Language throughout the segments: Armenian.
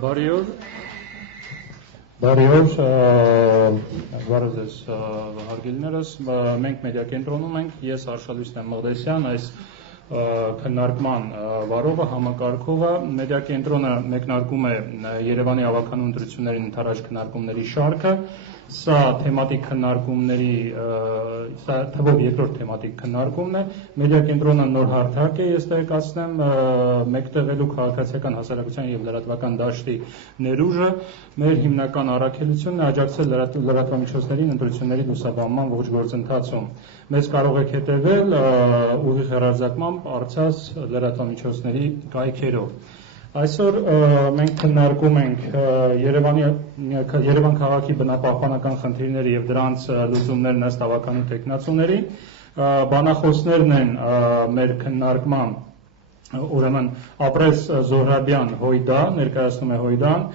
Բարի օր, բարև ձեզ հարգելիներս, մենք մեդիա կենտրոնում ենք, ես Արշալույս Մղդեսյան, այս քննարկման վարողը, համակարգողը, մեդիա կենտրոնը մեկնարկում է Երևանի ավականու ընտրություններին ընդառաջ քննարկումների շարքը, սա թեմատիկ քննարկումների, սա թվով երկրորդ թեմատիկ քննարկումն է, մեդիա կենտրոնը նոր հարթակ է, ես տեղեկացնեմ, մեկտեղելու քաղաքացիական հասարակության և լրատվական դաշտի ներուժը, մեր հիմնական առաքելությունն է աջակցել լրատվամիջոցներին ընտրությունների լուսաբանման ողջ գործընթացում։ Մեզ կարող եք հետևել ուղիղ հեռարձակմամբ առցած լրատվամիջոցների կայքերով։ Այսօր մենք քննարկում ենք Երևան քաղաքի բնապահպանական խնդիրները և դրանց լուծումներն ըստ ավականու թեկնածուների։ Բանախոսներն են մեր քննարկման, ուրեմն Ապրես Զոհրաբյան Հույդա, ներկայացնում է Հույդան,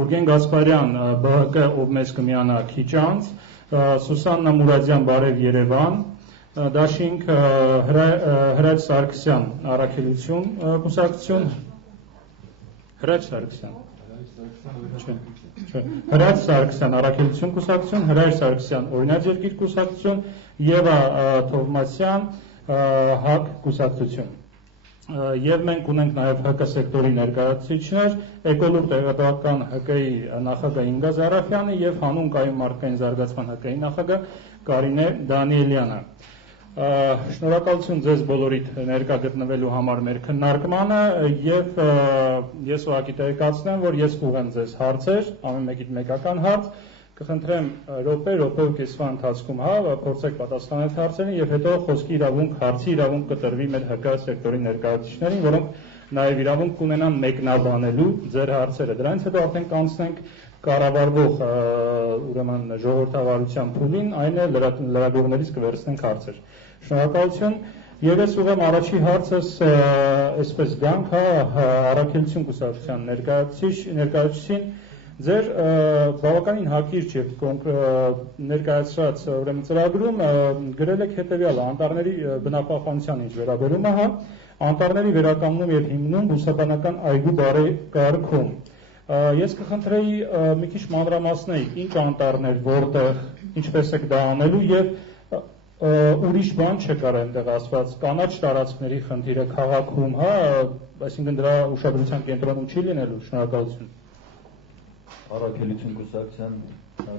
Գուրգեն Գասպարյան ԲՀԿ, ով մեզ կմիանա քիչ անց, Սուսաննա Մուրադյան Բարև Երևան, Դաշինք Հրաչ Սարգսյան Առաքելություն կուսակցություն, Հրաչ Սարգսյան Առաքելություն կուսակցություն, Հրաչ Սարգսյան Օրինաց երկիր կուսակցություն, Եվա Թովմասյան ՀԱԿ կուսակցություն։ Եվ մենք ունենք նաև ՀԿ սեկտորի ներկայացուցիչներ, Էկոլուր տեղատվական ՀԿ-ի նախագահ Ինգա Զարաֆյանը և Հանուն կայուն մարդկային զարգացման ՀԿ-ի նախագահ Կարինե Դանիելյանը։ Շնորհակալություն ձեզ բոլորիդ ներկա գտնվելու համար մեր քննարկմանը և ես ուղղակի տեղեկացնեմ, որ ես կուղեմ ձեզ հարցեր, ամեն մեկիդ մեկական հարց, կխնդրեմ րոպե ու կեսվա ընթացքում փորձեք պատասխանել հարցերին և հետո խոսքի իրավունք, հարցի իրավունք կտրվի մեր ՀԿ սեկտորի ներկայացուցիչներին, որոնք նաև իրավունք կունենան մեկնաբանելու ձեր հարցերը։ Դրանից հետո արդեն կանցնենք կառավարվող ուրեմն ժողովրդավարության փուլին, այն է լրագրողներից կվերցնենք հարցեր։ Շնորհակալություն եւ ես ուղղեմ առաջի հարցս այսպես գանք, առաքելություն կուսակցության ներկայացուցիչին ձեր բավականին հակիրճ եւ ներկայացրած ուրեմն ծրագրում գրել եք հետեւյալը. անտառների բնապահպանության ինչ վերաբերում է, անտառների վերականգնում եւ հիմնում բուսաբանական այգու բարեկարգում։ Ես կխնդրեի մի քիչ մանրամասնել ինչ անտառներ, որտեղ, ինչպես եք դա անելու եւ ուրիշ բան չկար այնտեղ ասված, կանաչ տարածքների խնդիրը քաղաքում, այսինքն դրա ուշադրության կենտրոնում չի լինելու։ Շնորհակալություն։ Առաքելություն կուսակցության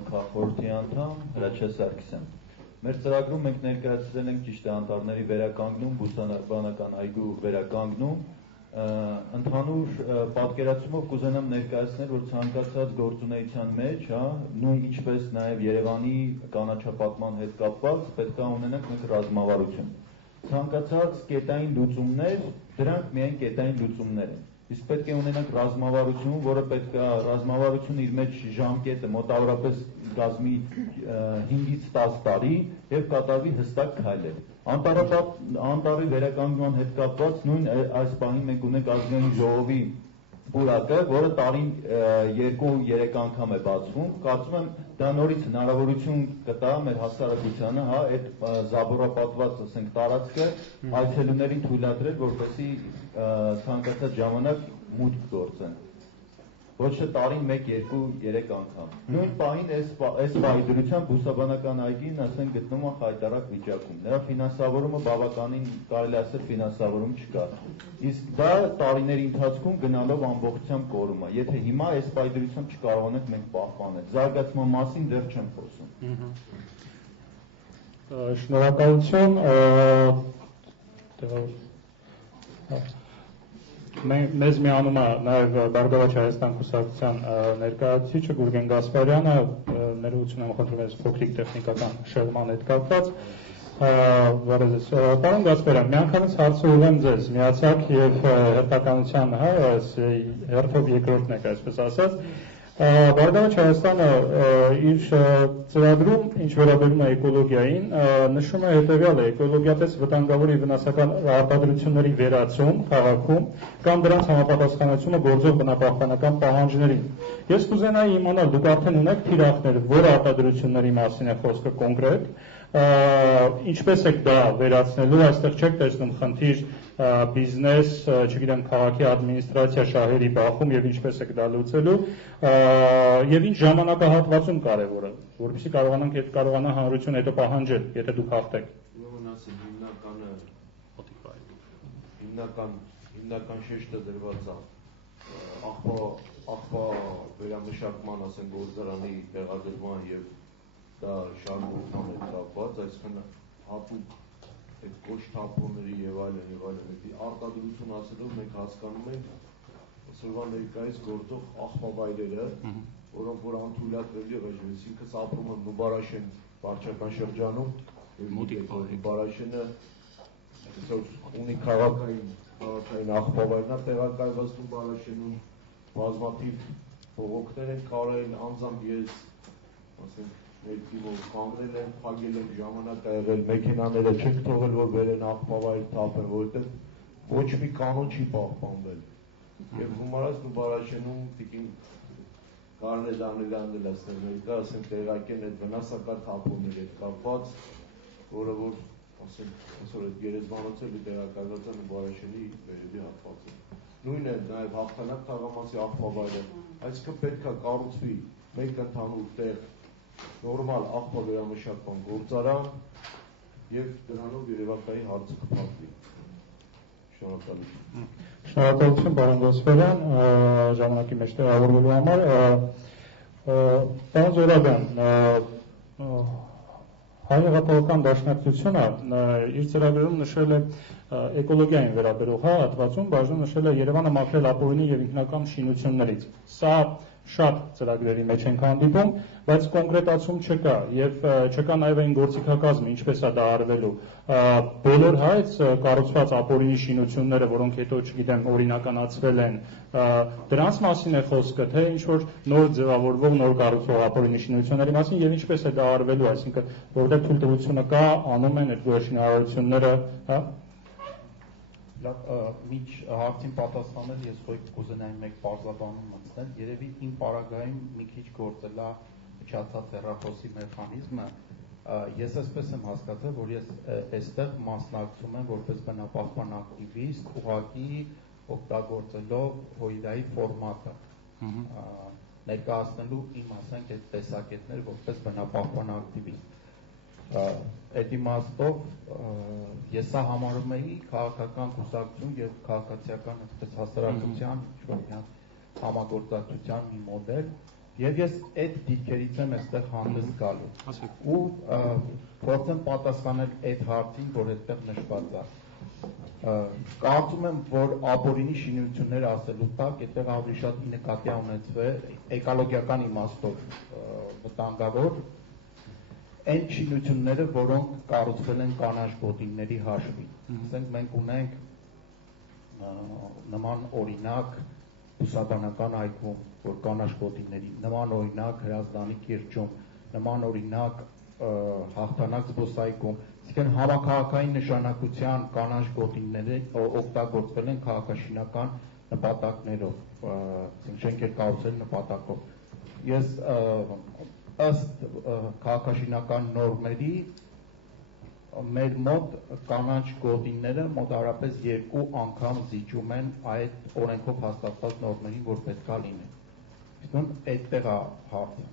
քաղաքորդի անդամ Հրաչ Սարգսյան։ Մեր ծրագրում մենք ներկայացրել ենք ճիշտ է անտառների վերականգնում, բուսաբանական այգու վերականգնում, ընդհանուր պատկերացումով կուզենամ ներկայացնել, որ ցանկացած գործունեության մեջ, նույն ինչպես նաև Երևանի կանաչապատման հետ կապված, պետք է ունենանք մենք ռազմավարություն։ Ցանկացած կետային լուծումներ, դրանք միայն կետային լուծումներ են։ Իսկ պետք է ունենանք ռազմավարություն, որը պետք է ռազմավարությունը իր մեջ ժամկետը մոտավորապես կազմի 5-ից 10 տարի եւ կատարվի հստակ քայլեր։ Անտառի վերականգնման հետ կապված նույն այս բանին մենք ունենք ազգային ժողովի պուրակը, որը տարին 2-3 անգամ է բացվում, կարծում եմ դա նորից հնարավորություն կտա մեր հասարակությանը, այդ զաբորապատված, ասենք, տարածքը այցելուներին թույլատրել, որպեսզի ցանկացած ժամանակ մուտք գործեն։ Ոչ թե տարին 1-2-3 անգամ։ Նույն պահին այս պահի բուսաբանական այգին, ասենք, գտնվում է խայտառակ վիճակում։ Նրա ֆինանսավորումը բավականին, կարելի ասել, ֆինանսավորում չկա։ Իսկ դա տարիների ընթացքում գնալով ամբողջությամբ կորում է։ Եթե հիմա այս պահի չկարողանանք մենք պահպանել, զարգացման մասին դեռ չեմ խոսում։ Շնորհակալություն։ Մեզ միանում է նաև Բարգավաճ Հայաստան կուսակցության ներկայացուցիչը Գուրգեն Գասպարյանը, ներողություն եմ խնդրում ես փոքրիկ տեխնիկական շեղման հետ կապված։ Պարոն Գասպարյան, միանգամից հարցը ուղղեմ ձեզ, միացակ եւ հերթականության, հերթով երկրորդն եք, այսպես ասած։ Բարգավաճ Հայաստանը իր ծրագրում, ինչ վերաբերում է էկոլոգիային, նշում է հետևյալը. էկոլոգիապես վտանգավոր եւ վնասական արտադրությունների վերացում քաղաքում կամ դրանց համապատասխանությունը գործող բնապահպանական պահանջներին։ Ես կուզենայի իմանալ, դուք արդեն ունեք թիրախներ, որ արտադրությունների մասին է խոսքը կոնկրետ, Ինչպես եք դա վերացնելու, այստեղ չեք տեսնում խնդիր բիզնես, չգիտեմ, քաղաքի ադմինիստրացիա շահերի բախում եւ ինչպես եք դա լուծելու, եւ ինչ ժամանակահատվածում կարեւորը, որովհետեւ կարողանանք այդ կարողանա հանրությունը հետո պահանջել, եթե դուք հաղթեք։ Հիմնական շեշտը դրված է աղբա վերամշակման, ասենք, գործարանի տեղադրման եւ դա շարունակման հետ կապված, այսինքն հատուկ այդ կոշտ թափոնների եւ այլն, արտադրություն ասելով մենք հասկանում ենք սովորաբար ներկայիս գործող աղբավայրերը, որոնք որ անթույլատրելի ռեժիմի, ինքս ապրում եմ Նուբարաշեն վարչական շրջանում, Նուբարաշենը ունի քաղաքային աղբավայրն է տեղակայված Նուբարաշենում, բազմաթիվ բողոքներ են կարել, անձամբ ես, ասենք, ներքիմով կանգնել եմ, փակել եմ, ժամանակ ա եղել, մեքենաները չենք թողել, որ վերեն աղբավայր թափեն, որովհետև ոչ մի կանոն չի պահպանվել։ Եվ գումարած Նուբարաշենում տիկին Կարնեզ Անելյանն ասել ներկա, ասենք տեղակեն այդ վնասակար թափոնների հետ կապված, որը որ ասենք այսօր այդ գերեզմանոցը տեղակայված է Նուբարաշենի վերևի հատվածում։ Նույնն է նաև Հաղթանակ թաղամասի աղբավայրը, այսինքն պետք է կառուցվի մեկ ընդհանուր տեղ նորմալ աղբա վերամշակման գործարան եւ դրանով երևակայի հարցը կփակվի։ Շնորհակալություն։ Շնորհակալություն, պարոն Գոսպելյան, ժամանակի մեջ տեղավորվելու համար։ Պարոն Զորաբյան, Հայ-Հեղափոխական դաշնակցությունը իր ծրագրում նշել է էկոլոգիային վերաբերող հատվածում, բաժնում նշել է Երևանը մաքրել ապօրինի եւ ինքնակամ շինություններից։ Սա շատ ծրագրերի մեջ ենք հանդիպում, բայց կոնկրետացում չկա եւ չկա նաեւ այն գործիքակազմը, ինչպես է դա արվելու։ Բոլոր հայց կառուցված ապօրինի շինությունները, որոնք հետո, չգիտեմ, օրինականացվել են, դրանց մասին է խոսքը, թե ինչ որ նոր ձևավորվող, նոր կառուցվող ապօրինի շինությունների մասին եւ ինչպես է դա արվելու, այսինքն որտեղ թույլտվությունը կա, անում են այդ շինարարությունները, հա։ Միջ հարցին պատասխանել ես կուզենայի մեկ պարզաբանում մտցնել, երևի իմ պարագայում մի քիչ գործել է փչացած հեռախոսի մեխանիզմը, ես այսպես եմ հասկացել, որ ես այստեղ մասնակցում եմ որպես բնապահպան ակտիվիստ, ուղղակի օգտագործելով հույրայի ֆորմատը, ներկայացնելու իմ, ասենք, այդ տեսակետներ որպես բնապահպան ակտիվիստ։ Այդ իմաստով ես սա համարում էի քաղաքական կուսակցություն եւ քաղաքացիական այսպես հասարակության համագործակցության մի մոդել եւ ես այդ դիրքերից եմ այստեղ հանդես գալու ու փորձեմ պատասխանել այդ հարցին, որ այդտեղ նշված է։ Կարծում եմ, որ ապօրինի շինություններ ասելու տակ այդտեղ ավելի շատ նկատի ունեցվել էկոլոգիական իմաստով վտանգավոր այն շինությունները, որոնք կառուցվել են կանաչ գոտիների հաշվին։ Ասենք մենք ունենք նման օրինակ Բուսաբանական այգում, որ կանաչ գոտիների, նման օրինակ Հրազդանի կիրճում, նման օրինակ Հաղթանակ զբոսայգում, այսինքն համակարգային նշանակության կանաչ գոտիները օգտագործվել են քաղաքաշինական նպատակներով, շենքեր կառուցել նպատակով։ Ես ըստ քաղաքաշինական նորմերի մեր մոտ կանաչ գոտիները մոտարապես 2 անգամ զիջում են այդ օրենքով հաստատված նորմերին, որ պետքա լինեն։ Իսկ այդտեղ է հարցը,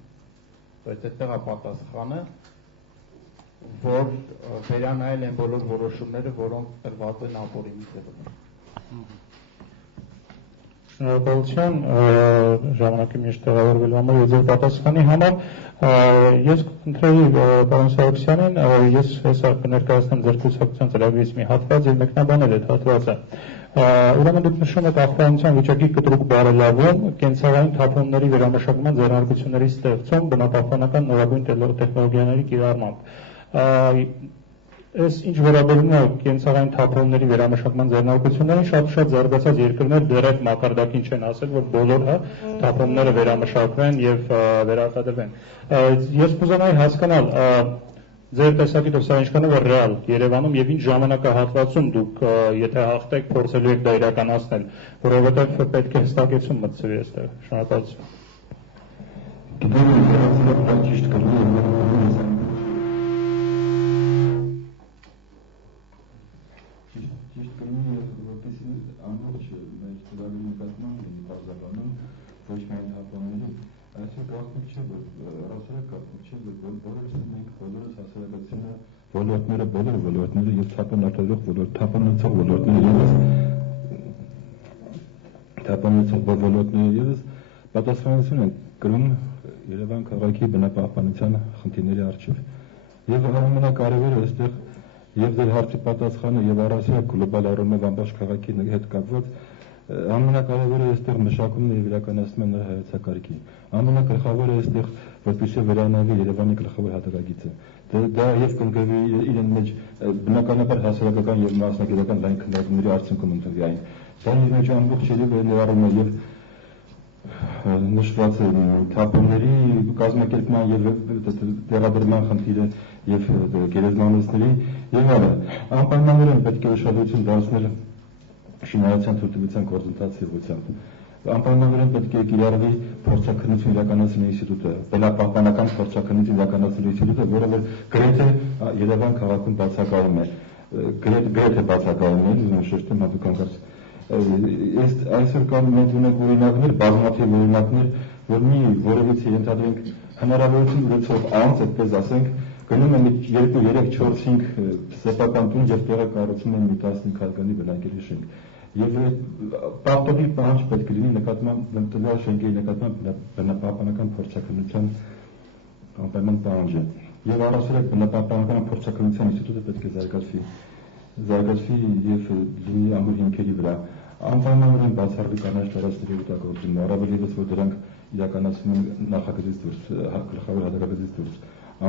այդտեղ է պատասխանը, որ վերանայել են բոլոր որոշումները, որոնք տրված են ապօրինի ձևով։ Շնորհակալություն ժամանակի մեջ տեղավորվելու համար եւ ձեր պատասխանի համար։ Ես կընտրեի պարոն Սարգսյանին, ես հեսա կներկայացնեմ ձեր կուսակցության ծրագրից մի հատված եւ մեկնաբանել այդ հատվածը։ Ուրեմն դուք նշում եք աղբանության վիճակի կտրուկ բարելավում, կենցաղային թափոնների վերամշակման ձեռնարկությունների ստեղծում, բնապահպանական նորագույն տեխնոլոգիաների կիրառմամբ։ Այս ինչ վերաբերում է կենցաղային թափոնների վերամշակման ձեռնարկություններին, շատ զարգացած երկրներ դեռ այդ մակարդակին չեն ասել, որ բոլոր թափոնները վերամշակվեն եւ վերարտադրվեն։ Ես կուզենայի հասկանալ ձեր տեսակետով սա ինչքանով է ռեալ Երևանում եւ ինչ ժամանակահատվածում դուք եթե հաղթեք փորձելու եք դա իրականացնել, որովհետեւ պետք է հստակեցում մտցվի այստեղ։ Շնորհակալություն։ Գիտեմ, որ ճիշտ կլինի ոչ միայն թափոնների, այսօր գաղտնիք չէ, որ առասարակ գաղտնիք չէ, որ բոլորս մենք բոլորս հասարակությունը ոլորտները, բոլոր ոլորտները եւ թափոնարտադրող ոլորտ, թափոնացող ոլորտները եւս պատասխանատվություն են կրում Երևան քաղաքի բնապահպանության խնդիրների առջև։ Եվ ամենակարևորը այստեղ եւ դեր հարցի պատասխանը եւ առասարակ գլոբալ առումով ամբողջ քաղաքի հետ կապված ամենակարևորը այստեղ մշակումն եւ իրականացումը նրա հայեցակարգի։ Ամենագլխավորը այստեղ որպեսզի վերանայվի Երևանի գլխավոր հատակագիծը։ Դա եւ կընկնվի իրեն մեջ բնականաբար հասարակական եւ մասնագիտական լայն քննարկումների արդյունքում ընտրվի այն։ Դա իր մեջ ամբողջովին ներառում է եւ նշված թափոնների կազմակերպման եւ տեղադրման խնդիրը եւ գերեզմանոցների եւ այլն։ Անպայմանորեն պետք է ուշադրություն դարձնել շինարարության թույլտվության գործընթացի ուղղությամբ։ Անպայմանորեն պետք է կիրառվի փորձաքննություն իրականացնելու ինստիտուտը, բնապահպանական փորձաքննություն իրականացնելու ինստիտուտը, որը որ գրեթե Երևան քաղաքում բացակայում է, գրեթե բացակայում է, շեշտում հատուկ անգամ։ Այսօր կան մենք ունենք օրինակներ, բազմաթիվ օրինակներ, որ մի որևիցե ենթադրենք հնարավորություն ունեցող անձ, այդպես ասենք, գնում է 2, 3, 4, 5 սեփական տուն եւ տեղը կառուցում են մի 15 հարկանի բնակելի շենք։ Եվ պարտադիր պահանջ պետք է լինի նկատմամբ տվյալ շենքի նկատմամբ բնապահպանական փորձաքննության անպայման պահանջը։ Եվ առասարակ բնապահպանական փորձաքննության ինստիտուտը պետք է զարգացվի եւ լինի ամուր հիմքերի վրա։ Անպայմանորեն բացառվի կանաչ տարածքների օգտագործումը, առավել ևս որ դրանք իրականացվում են նախագծից դուրս, գլխավոր հատակագծից դուրս։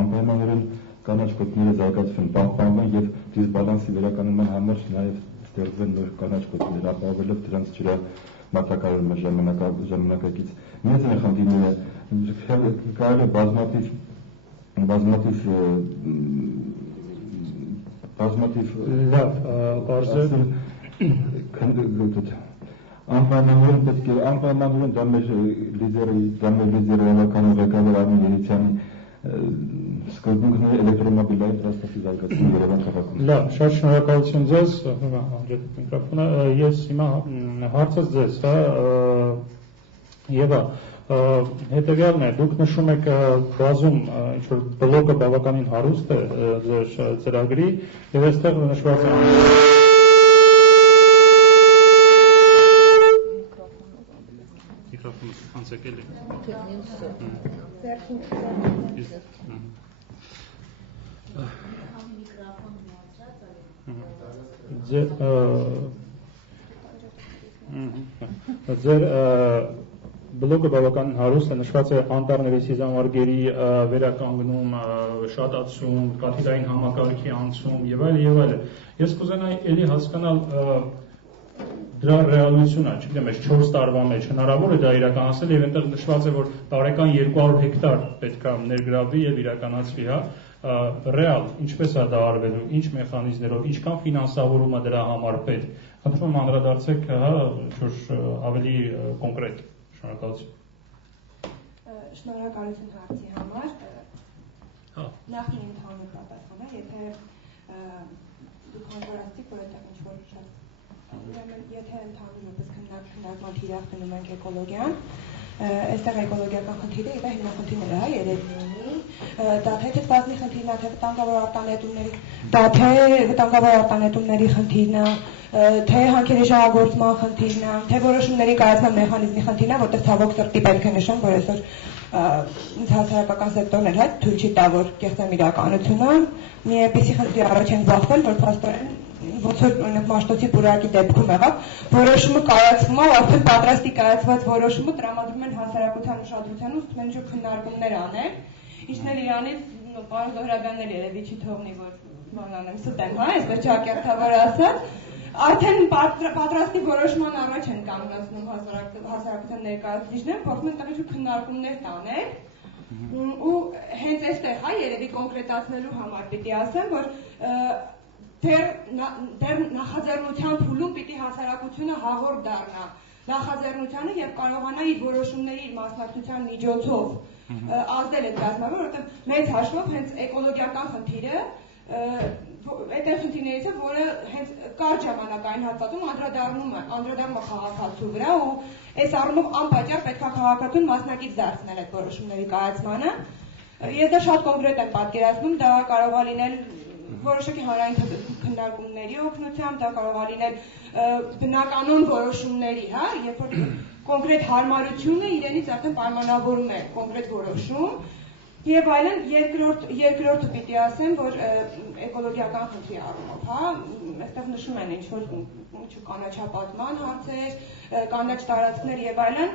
Անպայմանորեն կանաչ գոտիները զարգացվեն, պահպանվեն եւ դիսբալանսի վերականգնման համար նաեւ ստեղծվեն նոր կանաչ գոտիներ, ապահովելով դրանց ջրամատակարարումը ժամանակակից։ Մեծ են խնդիրները, կարելի է բազմաթիվ լավ, բարձր անպայմանորեն պետք է անպայմանորեն դա մեր լիդերը ղեկավար Արմեն Երիցյանի սկզբունքն է էլեկտրոմոբիլային տրանսպորտի զարգացումը Երևան քաղաքում։ Լավ, շատ շնորհակալություն ձեզ, անջատեք միկրոֆոնը, ես հիմա հարցս ձեզ, Եվա, հետևյալն է, դուք նշում եք բազում ինչ-որ բլոկը բավականին հարուստ է ձեր ծրագրի եւ այստեղ նշված է միկրոֆոնը անցեկել է ձեր բլոկը բավականին հարուստ է, նշված է անտառների սիզամարգերի վերականգնում, շատացում, կաթիլային համակարգի անցում եւ այլն։ Ես կուզենայի էլի հասկանալ դրա ռեալությունը, չգիտեմ, այս 4 տարվա մեջ հնարավոր է դա իրականացնել եւ այնտեղ նշված է, որ տարեկան 200 հեկտար պետք է ներգրավվի եւ իրականացվի, հա, ռեալ, ինչպես է դա արվելու, ինչ մեխանիզմներով, ինչքան ֆինանսավորում է դրա համար պետք։ Խնդրում եմ անդրադարձեք, հա, ավելի կոնկրետ։ Շնորհակալություն։ Շնորհակալություն հարցի համար։ Նախ իմ ընդհանուր պատասխանը, եթե դուք հանդուրացիք, որ այդտեղ ինչ-որ շատ ուրեմն եթե ընդհանուր որպես քննարկման թիրախ դնում ենք էկոլոգիան, այստեղ էկոլոգիական խնդիրը եւ հիմնախնդիրները, հա, երևի ունի, դա թե բազմի խնդիրն է, թե վտանգավոր արտանետումների խնդիրն է, թե հանքերի շահագործման խնդիրն է, թե որոշումների կայացման մեխանիզմի խնդիրն է, որտեղ ցավոք սրտի պետք է նշեմ, որ այսօր հասարակական սեկտորն էլ թույլ չի տա, որ կեղծեմ իրականությունը, մի այնպիսի խնդրի առաջ են բախվել, որ փաստորեն ոնց որ օրինակ Մաշտոցի պուրակի դեպքում եղավ, որոշումը կայացվում է, արդեն պատրաստի կայացված որոշումը տրամադրում են հասարակության ուշադրության ու ստում են ինչ-որ քննարկումներ անել, ինչն էլ իրանից պարոն Զոհրաբյանն էլ երևի չի թողնի, որ բանանեմ ստեմ, հա, այսպես ճակերտավոր ասած, արդեն պատրաստի որոշման առաջ են կանգնացնում հասարակության ներկայացուցիչները, փորձում են տղեշու քննարկումներ տանել ու հենց այստեղ, հա, երևի կոնկրետացնելու համար պիտի ասեմ, որ դեռ նախաձեռնության փուլում պիտի հասարակությունը հաղորդ դառնա նախաձեռնությանը եւ կարողանա իր որոշումների իր մասնակցության միջոցով ազդել այդ կազմավորը, որովհետեւ մեծ հաշվով հենց էկոլոգիական խնդիրը այդ այն խնդիրներից է, որը հենց կարճ ժամանակային հատվածում անդրադառնում է քաղաքացու վրա ու այս առումով անպատճառ պետք է քաղաքացուն մասնակից դարձնել այդ որոշումների կայացմանը։ Ես դա շատ կոնկրետ եմ պատկերացնում, դա կարող է լինել որոշակի հանրային քննարկումների օգնությամբ, դա կարող է լինել բնականon որոշումների, հա, երբ որ կոնկրետ հարմարությունը իրենից արդեն պայմանավորում է կոնկրետ որոշում։ Եվ այլն երկրորդը պիտի ասեմ, որ էկոլոգիական խնդրի առումով, հա, այստեղ նշում են ինչ-որ կանաչապատման հարցեր, կանաչ տարածքներ եւ այլն,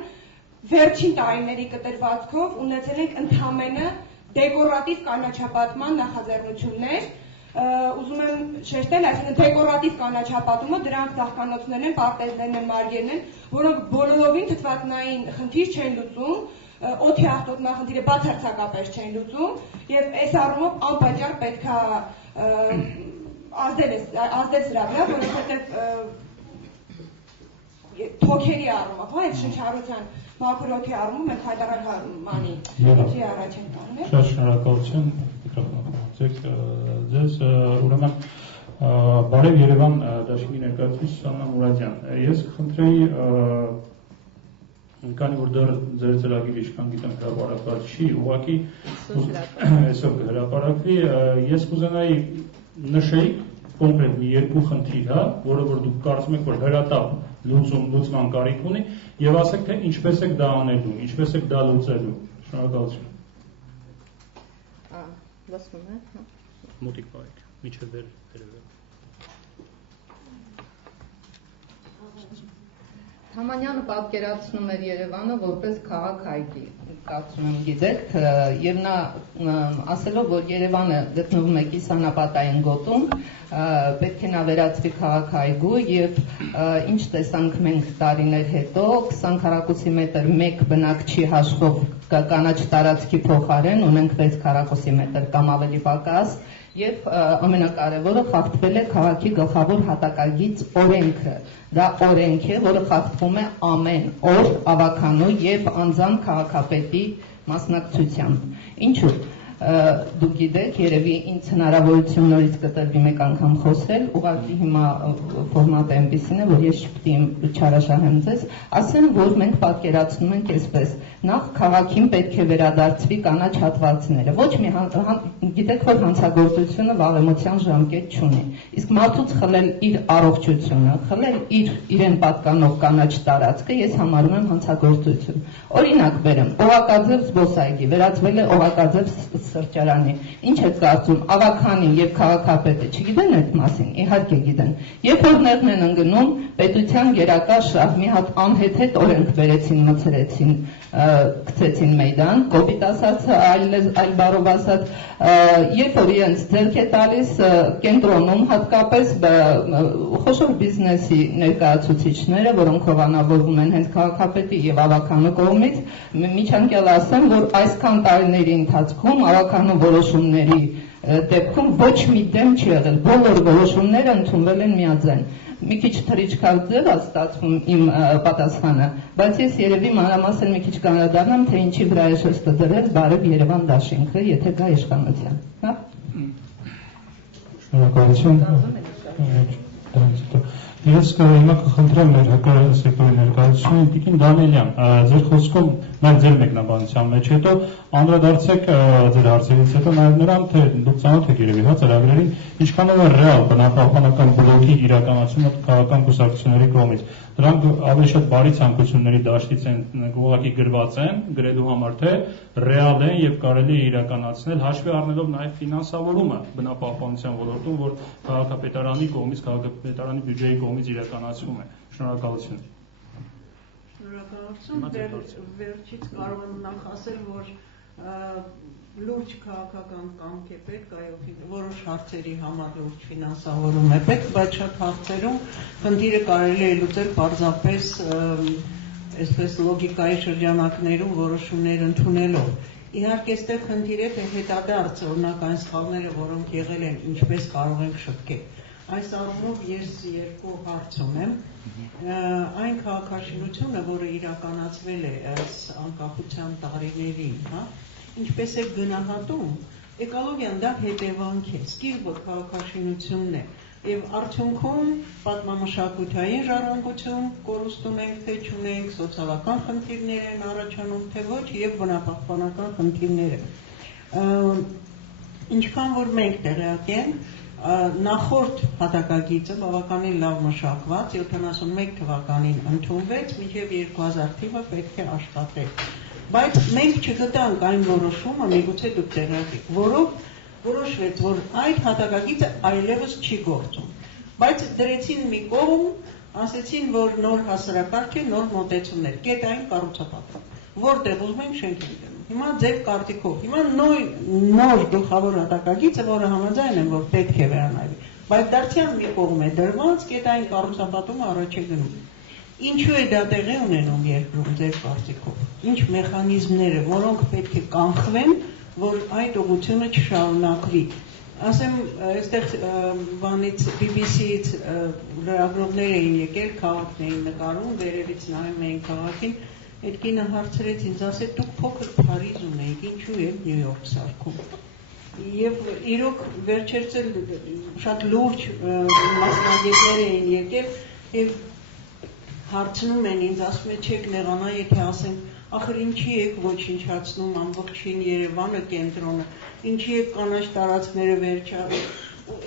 վերջին տարիների կտրվածքով ունեցել ենք ընդհանրապես դեկորատիվ կանաչապատման նախաձեռնություններ, ուզում եմ շեշտել, այսինքն դեկորատիվ կանաչապատումը դրանք ծաղկանոցներն են, պարտեզներն են, մարգերն են, որոնք բոլորովին թթվածնային խնդիր չեն լուծում, օդի աղտոտման բացարձակապես չեն լուծում եւ այս առումով անպատճառ պետք է ազդել սրա վրա, որովհետեւ թոքերի առումով, հա, այդ շնչառության մաքուր օդի առումով մենք հայտարարմանի քիչ առաջ ենք տանել։ Շատ շնորհակալություն, միկրոֆոնը ձեզ, ուրեմն բարև Երևան դաշինքի ներկայացուցիչ Սանա Մուրադյան։ Ես կխնդրեի Քանի որ դեռ ձեր ծրագիրը ինչքան գիտեմ հրապարակված չի, ուղղակի այսօր կհրապարակվի, ես կուզենայի նշեիք կոնկրետ մի երկու խնդիր, հա, որը որ դուք կարծում եք, որ հրատապ լուծման կարիք ունի, եւ ասեք, թե ինչպես եք դա անելու, ինչպես եք դա լուծելու։ Շնորհակալություն։ Լսվում է, հա։ Մոտիկ բարեք, միջև վեր դերևը։ Թամանյանը պատկերացնում էր Երևանը որպես քաղաք-այգի, կարծում եմ գիտեք, եւ նա ասելով, որ Երևանը գտնվում է կիսանապատային գոտում, պետք է նա վերածվի քաղաք-այգու եւ ինչ տեսանք մենք տարիներ հետո 20 քառակուսի մետր մեկ բնակչի հաշվով կանաչ տարածքի փոխարեն ունենք 6 քառակուսի մետր կամ ավելի պակաս եւ ամենակարևորը խախտվել է քաղաքի գլխավոր հատակագիծ օրենքը։ Դա օրենք է, որը խախտվում է ամեն օր ավականու եւ անձամբ քաղաքապետի մասնակցությամբ։ Ինչու՞։ Դուք գիտեք, երևի ինձ հնարավորություն նորից կտրվի մեկ անգամ խոսել, ուղղակի հիմա ֆորմատը այնպեսին է, որ ես չպետք է չարաշահեմ ձեզ, ասեմ, որ մենք պատկերացնում ենք այսպես. նախ քաղաքին պետք է վերադարձվի կանաչ հատվածները։ Ոչ մի գիտեք, որ հանցագործությունը վաղեմության ժամկետ չունի։ Իսկ մարդուց խլել իր առողջությունը, խլել իրեն պատկանող կանաչ տարածքը, ես համարում եմ հանցագործություն։ Օրինակ բերեմ, Օղակաձև զբոսայգի վերածվել է Օղակաձև սրճարանի։ Ինչ է կարծում, ավականին եւ քաղաքապետը չգիտեն այդ մասին, իհարկե գիտեն։ Երբ որ ներն են ընկնում, պետության գերակա շահ մի հատ անհեթեթ օրենք վերեցին, մցրեցին, գցեցին մեյդան, կոպիտ ասած, այլ բառով ասած, երբ որ իրենց ձեռք է տալիս կենտրոնում, հատկապես խոշոր բիզնեսի ներկայացուցիչները, որոնք հովանավորվում են հենց քաղաքապետի եւ ավականու կողմից, միջանկյալ ասեմ, որ այսքան տարիների ընթացքում ավականու որոշումների դեպքում ոչ մի դեմ չի եղել, բոլոր որոշումները ընդունվել են միաձայն։ Մի քիչ թռիչքավ ձև է ստացվում իմ պատասխանը, բայց ես երևի մանրամասն մի քիչ կանրադառնամ, թե ինչի վրա է շեշտը դրել բարև Երևան դաշինքը, եթե գա իշխանության։ Հա։ Շնորհակալություն։ Ես հիմա կխնդրեմ մեր հակառակ սեկտորի ներկայացուցիչ Տիկին Դանիելյան, ձեր խոսքում նաև ձեր մեկնաբանության մեջ հետո անդրադարձեք ձեր հարցերից հետո նաև նրան, թե դուք ծանոթ եք երևի հա ծրագրերին, ինչքանով է ռեալ բնապահպանական բլոկի իրականացումը քաղաքական կուսակցությունների կողմից։ Դրանք ավելի շատ բարի ցանկությունների դաշտից են, ուղղակի գրված են, գրելու համար թե ռեալ են եւ կարելի է իրականացնել, հաշվի առնելով նաև ֆինանսավորումը բնապահպանության ոլորտում, որ քաղաքապետարանի կողմից, քաղաքապետարանի բյուջեի կողմից իրականացվում է։ Շնորհակալություն։ Շնորհակալություն։ Վերջից կարող եմ նախ ասել, որ լուրջ քաղաքական կամք է պետք, այո, որոշ հարցերի համար լուրջ ֆինանսավորում է պետք, բայց շատ հարցերում խնդիրը կարելի է լուծել պարզապես այսպես լոգիկայի շրջանակներում որոշումներ ընդունելով։ Իհարկե, այստեղ խնդիր է, թե հետադարձ օրինակ այն սխալները, որոնք եղել են, ինչպես կարող ենք շտկել։ Այս առումով ես երկու հարց ունեմ։ Այն քաղաքաշինությունը, որը իրականացվել է անկախության տարիներին, հա, ինչպես է գնահատում Էկոլոգիան դա հետևանք է, սկիզբը քաղաքաշինությունն է, եւ արդյունքում պատմամշակութային ժառանգություն կորուստում ենք, թե չունենք, սոցիալական խնդիրներ են առաջանում, թե ոչ, եւ բնապահպանական խնդիրները։ Ինչքան որ մենք տեղյակ ենք, նախորդ հատակագիծը բավականին լավ մշակված 71 թվականին ընդունվեց, մինչև 2000 թիվը պետք է աշխատեր։ Բայց մենք չգտանք այն որոշումը, միգուցե դուք տեղյակ եք, որով որոշվեց, որ այդ հատակագիծը այլևս չի գործում։ Բայց դրեցին մի կողմ, ասեցին, որ նոր հասարակարգ է, նոր մոտեցումներ, կետային կառուցապատում, որտեղ ուզում ենք շենք ենք դնում։ Հիմա ձեր կարծիքով, հիմա նոր գլխավոր հատակագիծը, որը համաձայն եմ, որ պետք է վերանայվի, բայց դարձյալ մի կողմ է դրված, կետային կառուցապատումը առաջ է գնում։ Ինչու է դա տեղի ունենում երկրում ձեր կարծիքով։ Ինչ մեխանիզմները, որոնք պետք է կանխվեն, որ այդ ուղղությունը չշարունակվի։ Ասեմ, այստեղ բանից BBC-ից լրագրողներ էին եկել, քաղաքն էին նկարում, վերևից նայում էին քաղաքին, այդ կինը հարցրեց ինձ, ասեց, դուք փոքր Փարիզ ունեիք, ինչու եք Նյու Յորք սարքում։ Եվ իրոք վերջերս էլ շատ լուրջ մասնագետներ էին եկել եւ հարցնում են ինձ, ասում են, չեք նեղանա, եթե ասեմ, ախր ինչի եք ոչնչացնում ամբողջին Երևանը կենտրոնը, ինչի եք կանաչ տարածքները վերջանում,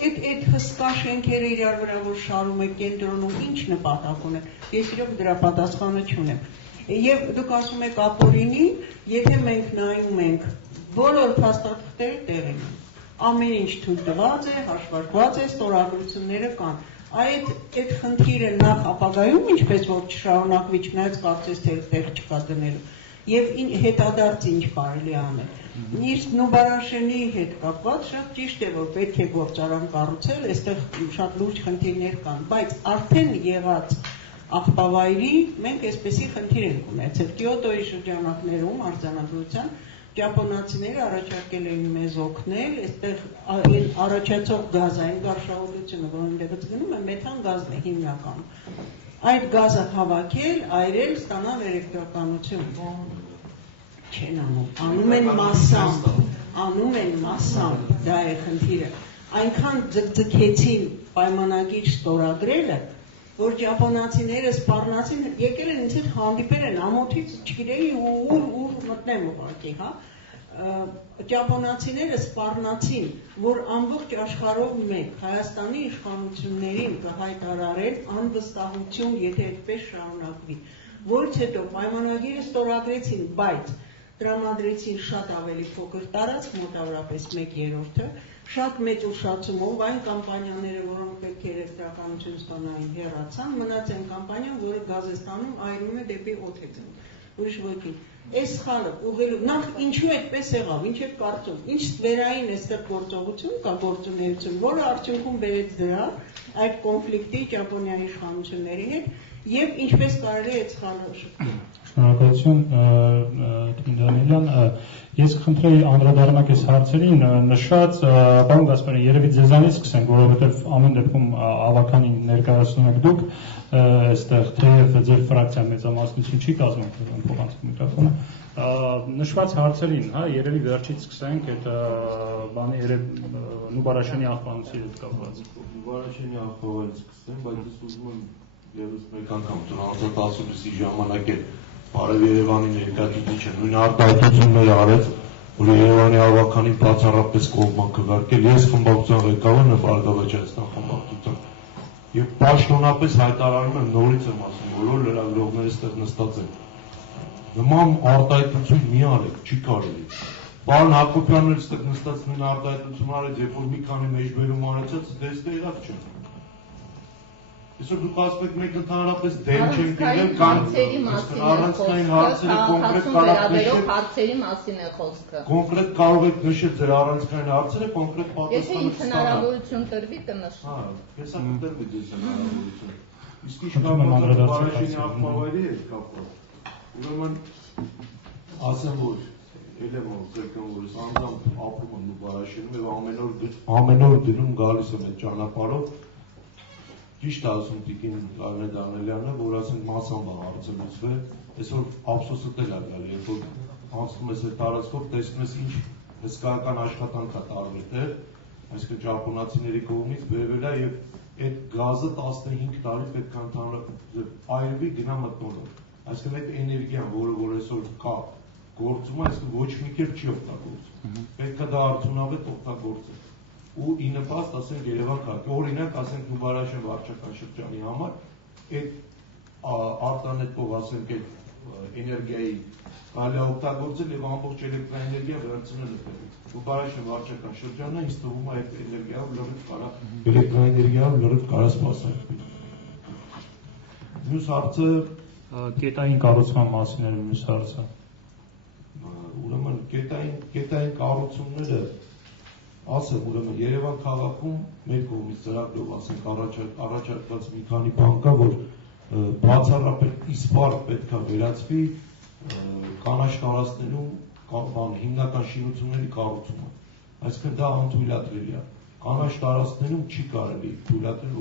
այդ հսկա շենքերը իրար վրա որ շարում եք կենտրոնում, ինչ նպատակ ունեն, ես իրոք դրա պատասխանը չունեմ։ Եվ դուք ասում եք ապօրինի, եթե մենք նայում ենք, բոլոր փաստաթղթերը տեղին են, ամեն ինչ թույլ տված է, հաշվարկված է, ստորագրությունները կան։ Այդ խնդիրը նախ ապագայում ինչպես որ չշարունակվի, չնայած կարծես թե տեղ չկա դնելու, եւ հետադարձ ինչ կարելի անել։ Իսկ Նուբարաշենի հետ կապված շատ ճիշտ է, որ պետք է գործարան կառուցել, այստեղ շատ լուրջ խնդիրներ կան, բայց արդեն եղած աղբավայրի մենք այսպեսի խնդիր ենք ունեցել։ Կիոտոյի շրջանակներում արձանագրության ճապոնացիները առաջարկել էին մեզ օգնել, այստեղ առաջացող գազային գարշահոտությունը, որոնց գնում է մեթան գազն է հիմնականում։ Այդ գազը հավաքել, այրել, ստանալ էլեկտրականություն։ Չեն անում են մասամբ, դա է խնդիրը։ Այնքան ձգձգեցին պայմանագիր ստորագրելը, որ ճապոնացիները սպառնացին, եկել են ինձ հետ հանդիպել են ամոթից, չգիտեի ուր մտնեմ ուղղակի, հա։ Ճապոնացիները սպառնացին, որ ամբողջ աշխարհով մեկ Հայաստանի իշխանություններին կհայտարարեն անվստահություն, եթե այդպես շարունակվի։ Որից հետո պայմանագիրը ստորագրեցին, բայց տրամադրեցին շատ ավելի փոքր տարածք, մոտավորապես 1/3, շատ մեծ ուշացումով այն կամպանիաները, որոնք պետք է էլեկտրականություն ստանային, հեռացան, մնաց այն կամպանիան, որը գազ է ստանում, այրում է դեպի օթեգն։ Ուրիշ ոչինչ։ Այս խալը ուղղելու նախ ինչու այդպես եղավ, ինչ եք կարծում, ինչ ստվերային այստեղ գործողություն կա, գործունեություն, որը արդյունքում բերեց դրա այդ կոնֆլիկտի Ճապոնիայի իշխանությունների հետ եւ ինչպես կարելի է այդ խալը շփվել։ Շնորհակալություն, Տիկին Դանիելյան, ես կխնդրեի անդրադառնալ այս հարցերին, նշած, պարոն Գասպարյան, երևի ձեզանից սկսենք, որովհետև ամեն դեպքում ավականին ներկայացնում եք դուք, այստեղ թեև ձեր ֆրակցիան մեծամասնություն չի կազմում փոխանցում միկրոֆոնը, նշված հարցերին, հա, երևի վերջից սկսենք այդ բանի Նուբարաշենի աղբանոցի հետ կապված։ Նուբարաշենի աղբավարից սկսեմ, բայց ես ուզում եմ ևս մեկ անգամ ծնանցած ասուլիսի ժամանակ է Բարև Երևանի ներկայացուցիչը նույն արտահայտությունները արեց, որ Երևանի ավականին բացառապես կողման քվարկել, ես խմբակցության ղեկավարն եմ Արգավաճ Հայաստան խմբակցության եւ պաշտոնապես հայտարարում եմ նորից եմ ասում, բոլոր լրագրողները այստեղ նստած են։ Նման արտահայտություն մի արեք, չի կարելի։ Պարոն Հակոբյանն այստեղ նստած նույն արտահայտություն արեց, երբ որ մի քանի մեջբերում արեցած, դες տեղակ չէ։ Այսօր դուք ասում եք մենք ընդհանրապես դեմ չենք եղել կամ առանցքային հարցերը կոնկրետ կարող եք հարցերի մասին է խոսքը։ Կոնկրետ կարող եք նշել ձեր առանցքային հարցերը, կոնկրետ պատասխանը Եթե հնարավորություն տրվի կնշեմ։ Հա, հեսա կտրվի ձեզ հնարավորություն։ Իսկ ինչ կապված է Բարաշենի աղբավայրի հետ կապված։ Ուրեմն ասեմ որ ելեմ ղեկավարը որս անձամբ ապրում եմ Բարաշենում եւ ամեն օր դնում գալիս եմ այդ ճանապարհով Ճիշտ ասում Տիկին Դանիելյանը, որ ասենք մասամբ է հարցը լուծվել, այսօր ափսոսը տել է գալի, երբ որ անցնում ես այդ տարածքով, տեսնում ես ինչ հսկայական աշխատանք է տարվել այդտեղ, այսինքն ճապոնացիների կողմից բերվել է եւ այդ գազը 15 տարի պետք է ընդհանրապես այրվի գնա մթնոլորտ։ Այսինքն այդ էներգիան, որ այսօր կա գործում, այսինքն ոչ մի կերպ չի օգտագործվում։ Պետք է դա արդյունավետ օգտագործել։ Ու ի նպաստ, ասենք Երևան քաղաքի, օրինակ, ասենք Նուբարաշեն վարչական շրջանի համար այդ արտանետվող, ասենք այդ էներգիայի կարելի է օգտագործել եւ ամբողջ էլեկտրաէներգիա վերցնել այդտեղից։ Նուբարաշեն վարչական շրջանը ինձ թվում է այդ էներգիայով լրիվ կարա էլեկտրաէներգիայով լրիվ կարա սպասարկվել։ Մյուս հարցը կետային կառուցման մասին էր մյուս հարցը։ Ուրեմն կետային կառուցումները, ասեմ, ուրեմն Երևան քաղաքում մեր կողմից ծրագրով, ասենք, առաջարկված մի քանի բան կա, որ բացառապես իսպառ պետք է վերածվի կանաչ տարածքներում հիմնական շինությունների կառուցումը։ Այսինքն դա անթույլատրելի է։ Կանաչ տարածքներում չի կարելի թույլատրել,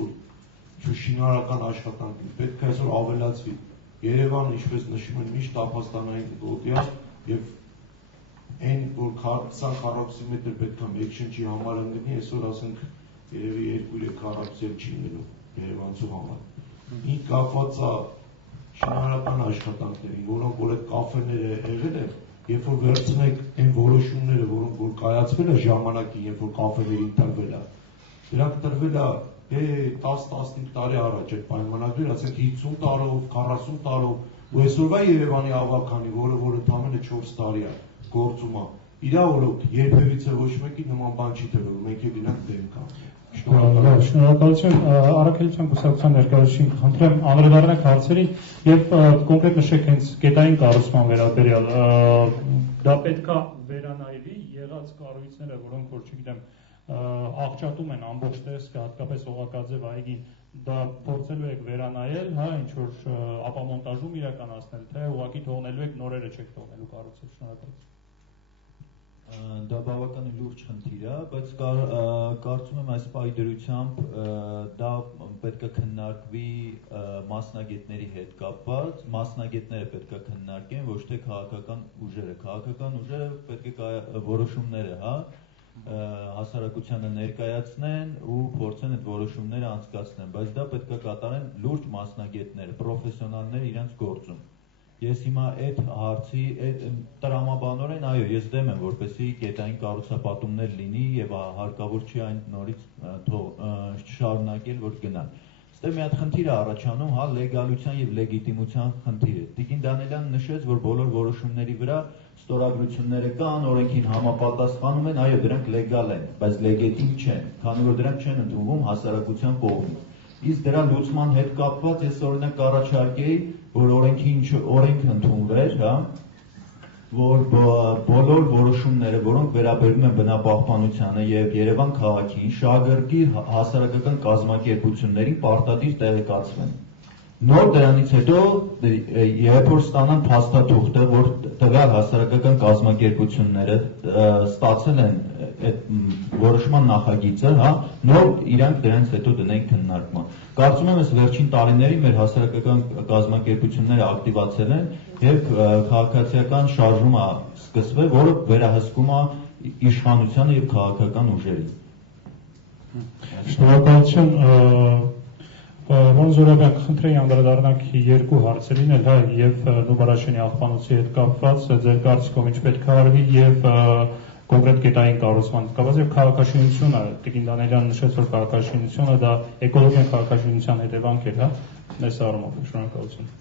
որ շինարարական աշխատանքին պետք է այսօր ավելացվի։ Երևանը, ինչպես նշում են, միշտ տափաստանային գոտի է եւ այն, որ 20 քառակուսի մետր պետք է մեկ շնչի համար ընկնի, այսօր ասենք երևի 2-3 քառակուսի չի լինելու երևանցու համար։ Ինչ կապված է շինարարական աշխատանքներին, որոնք որ այդ կաֆեները եղել են, երբ որ վերցնեք այն որոշումները, որոնք որ կայացվել է ժամանակին, երբ որ կաֆեներին տրվել է, դրանք տրվել է 10-15 տարի առաջ այդ պայմանագրեր, ասենք 50 տարով, 40 տարով, ու այսօրվա Երևանի ավականի, որը ընդամենը 4 տարի է գործում է, իրա օրոք երբևիցե ոչ մեկի նման բան չի թվել, մենք էլ իրանք դեմ կանք։ Շնորհակալություն, առաքելության կուսակցության ներկայացուցիչ, խնդրեմ անդրադառնաք հարցերին եւ կոնկրետ նշեք հենց կետային կառուցման վերաբերյալ, դա պետքա վերանայվի եղած կառույցները, որոնք որ չգիտեմ աղճատում են ամբողջ տեսքը, հատկապես Օղակաձև այգին, դա փորձելու եք վերանայել, հա, ինչ որ ապամոնտաժում իրականացնել, թե ուղղակի թողնելու եք նորերը չեք թողնելու կառուցել, շնորհակալություն։ Դա բավականին լուրջ խնդիր է, բայց կարծում եմ այս պայդրությամբ դա պետք է քննարկվի մասնագետների հետ կապված, մասնագետները պետք է քննարկեն, ոչ թե քաղաքական ուժերը։ Քաղաքական ուժերը պետք է որոշումները, հա, հասարակությանը ներկայացնեն ու փորձեն այդ որոշումները անցկացնեն, բայց դա պետք է կատարեն լուրջ մասնագետները, պրոֆեսիոնալները իրենց գործում։ Ես հիմա այդ հարցի տրամաբանորեն, այո, ես դեմ եմ, որպեսզի կետային կառուցապատումներ լինի եւ հարկավոր չի այն նորից շարունակել, որ գնան։ Ստե մի հատ խնդիր է առաջանում, հա, լեգալության եւ լեգիտիմության խնդիրը։ Տիկին Դանիելյանը նշեց, որ բոլոր որոշումների վրա ստորագրությունները կան, օրենքին համապատասխանում են, այո, դրանք լեգալ են, բայց լեգիտիմ չեն, քանի որ դրանք չեն ընդունվում հասարակության կողմից։ Իսկ դրա լուծման հետ կապված ես օրինակ կառաջարկեի, որ օրենք ընդունվեր, հա, որ բոլոր որոշումները, որոնք վերաբերում են բնապահպանությանը եւ Երևան քաղաքին, շահագրգիռ հասարակական կազմակերպություններին պարտադիր տեղեկացվեն։ Նոր դրանից հետո երբ որ ստանան փաստաթուղթը, որ տվյալ հասարակական կազմակերպությունները ստացել են այդ որոշման նախագիծը, հա, նոր իրանք դրանից հետո դնեն քննարկման։ Կարծում եմ, այս վերջին տարիներին մեր հասարակական կազմակերպությունները ակտիվացել են եւ քաղաքացիական շարժում է սկսվել, որը վերահսկում է իշխանությանը եւ քաղաքական ուժերին։ Շնորհակալություն։ Ոնզորական խնդրեի անդրադառնանք երկու հարցերին էլ, հա, եւ Նուբարաշենի աղբանոցի հետ կապված, ձեր կարծիքով ինչ պետք է արվի եւ կոնկրետ կետային կառուցման կապված եւ քաղաքաշինությունը, Տիկին Դանիելյանը նշեց, որ քաղաքաշինությունը դա էկոլոգիական քաղաքաշինության հետևանք է, հա, այս առումով, շնորհակալություն։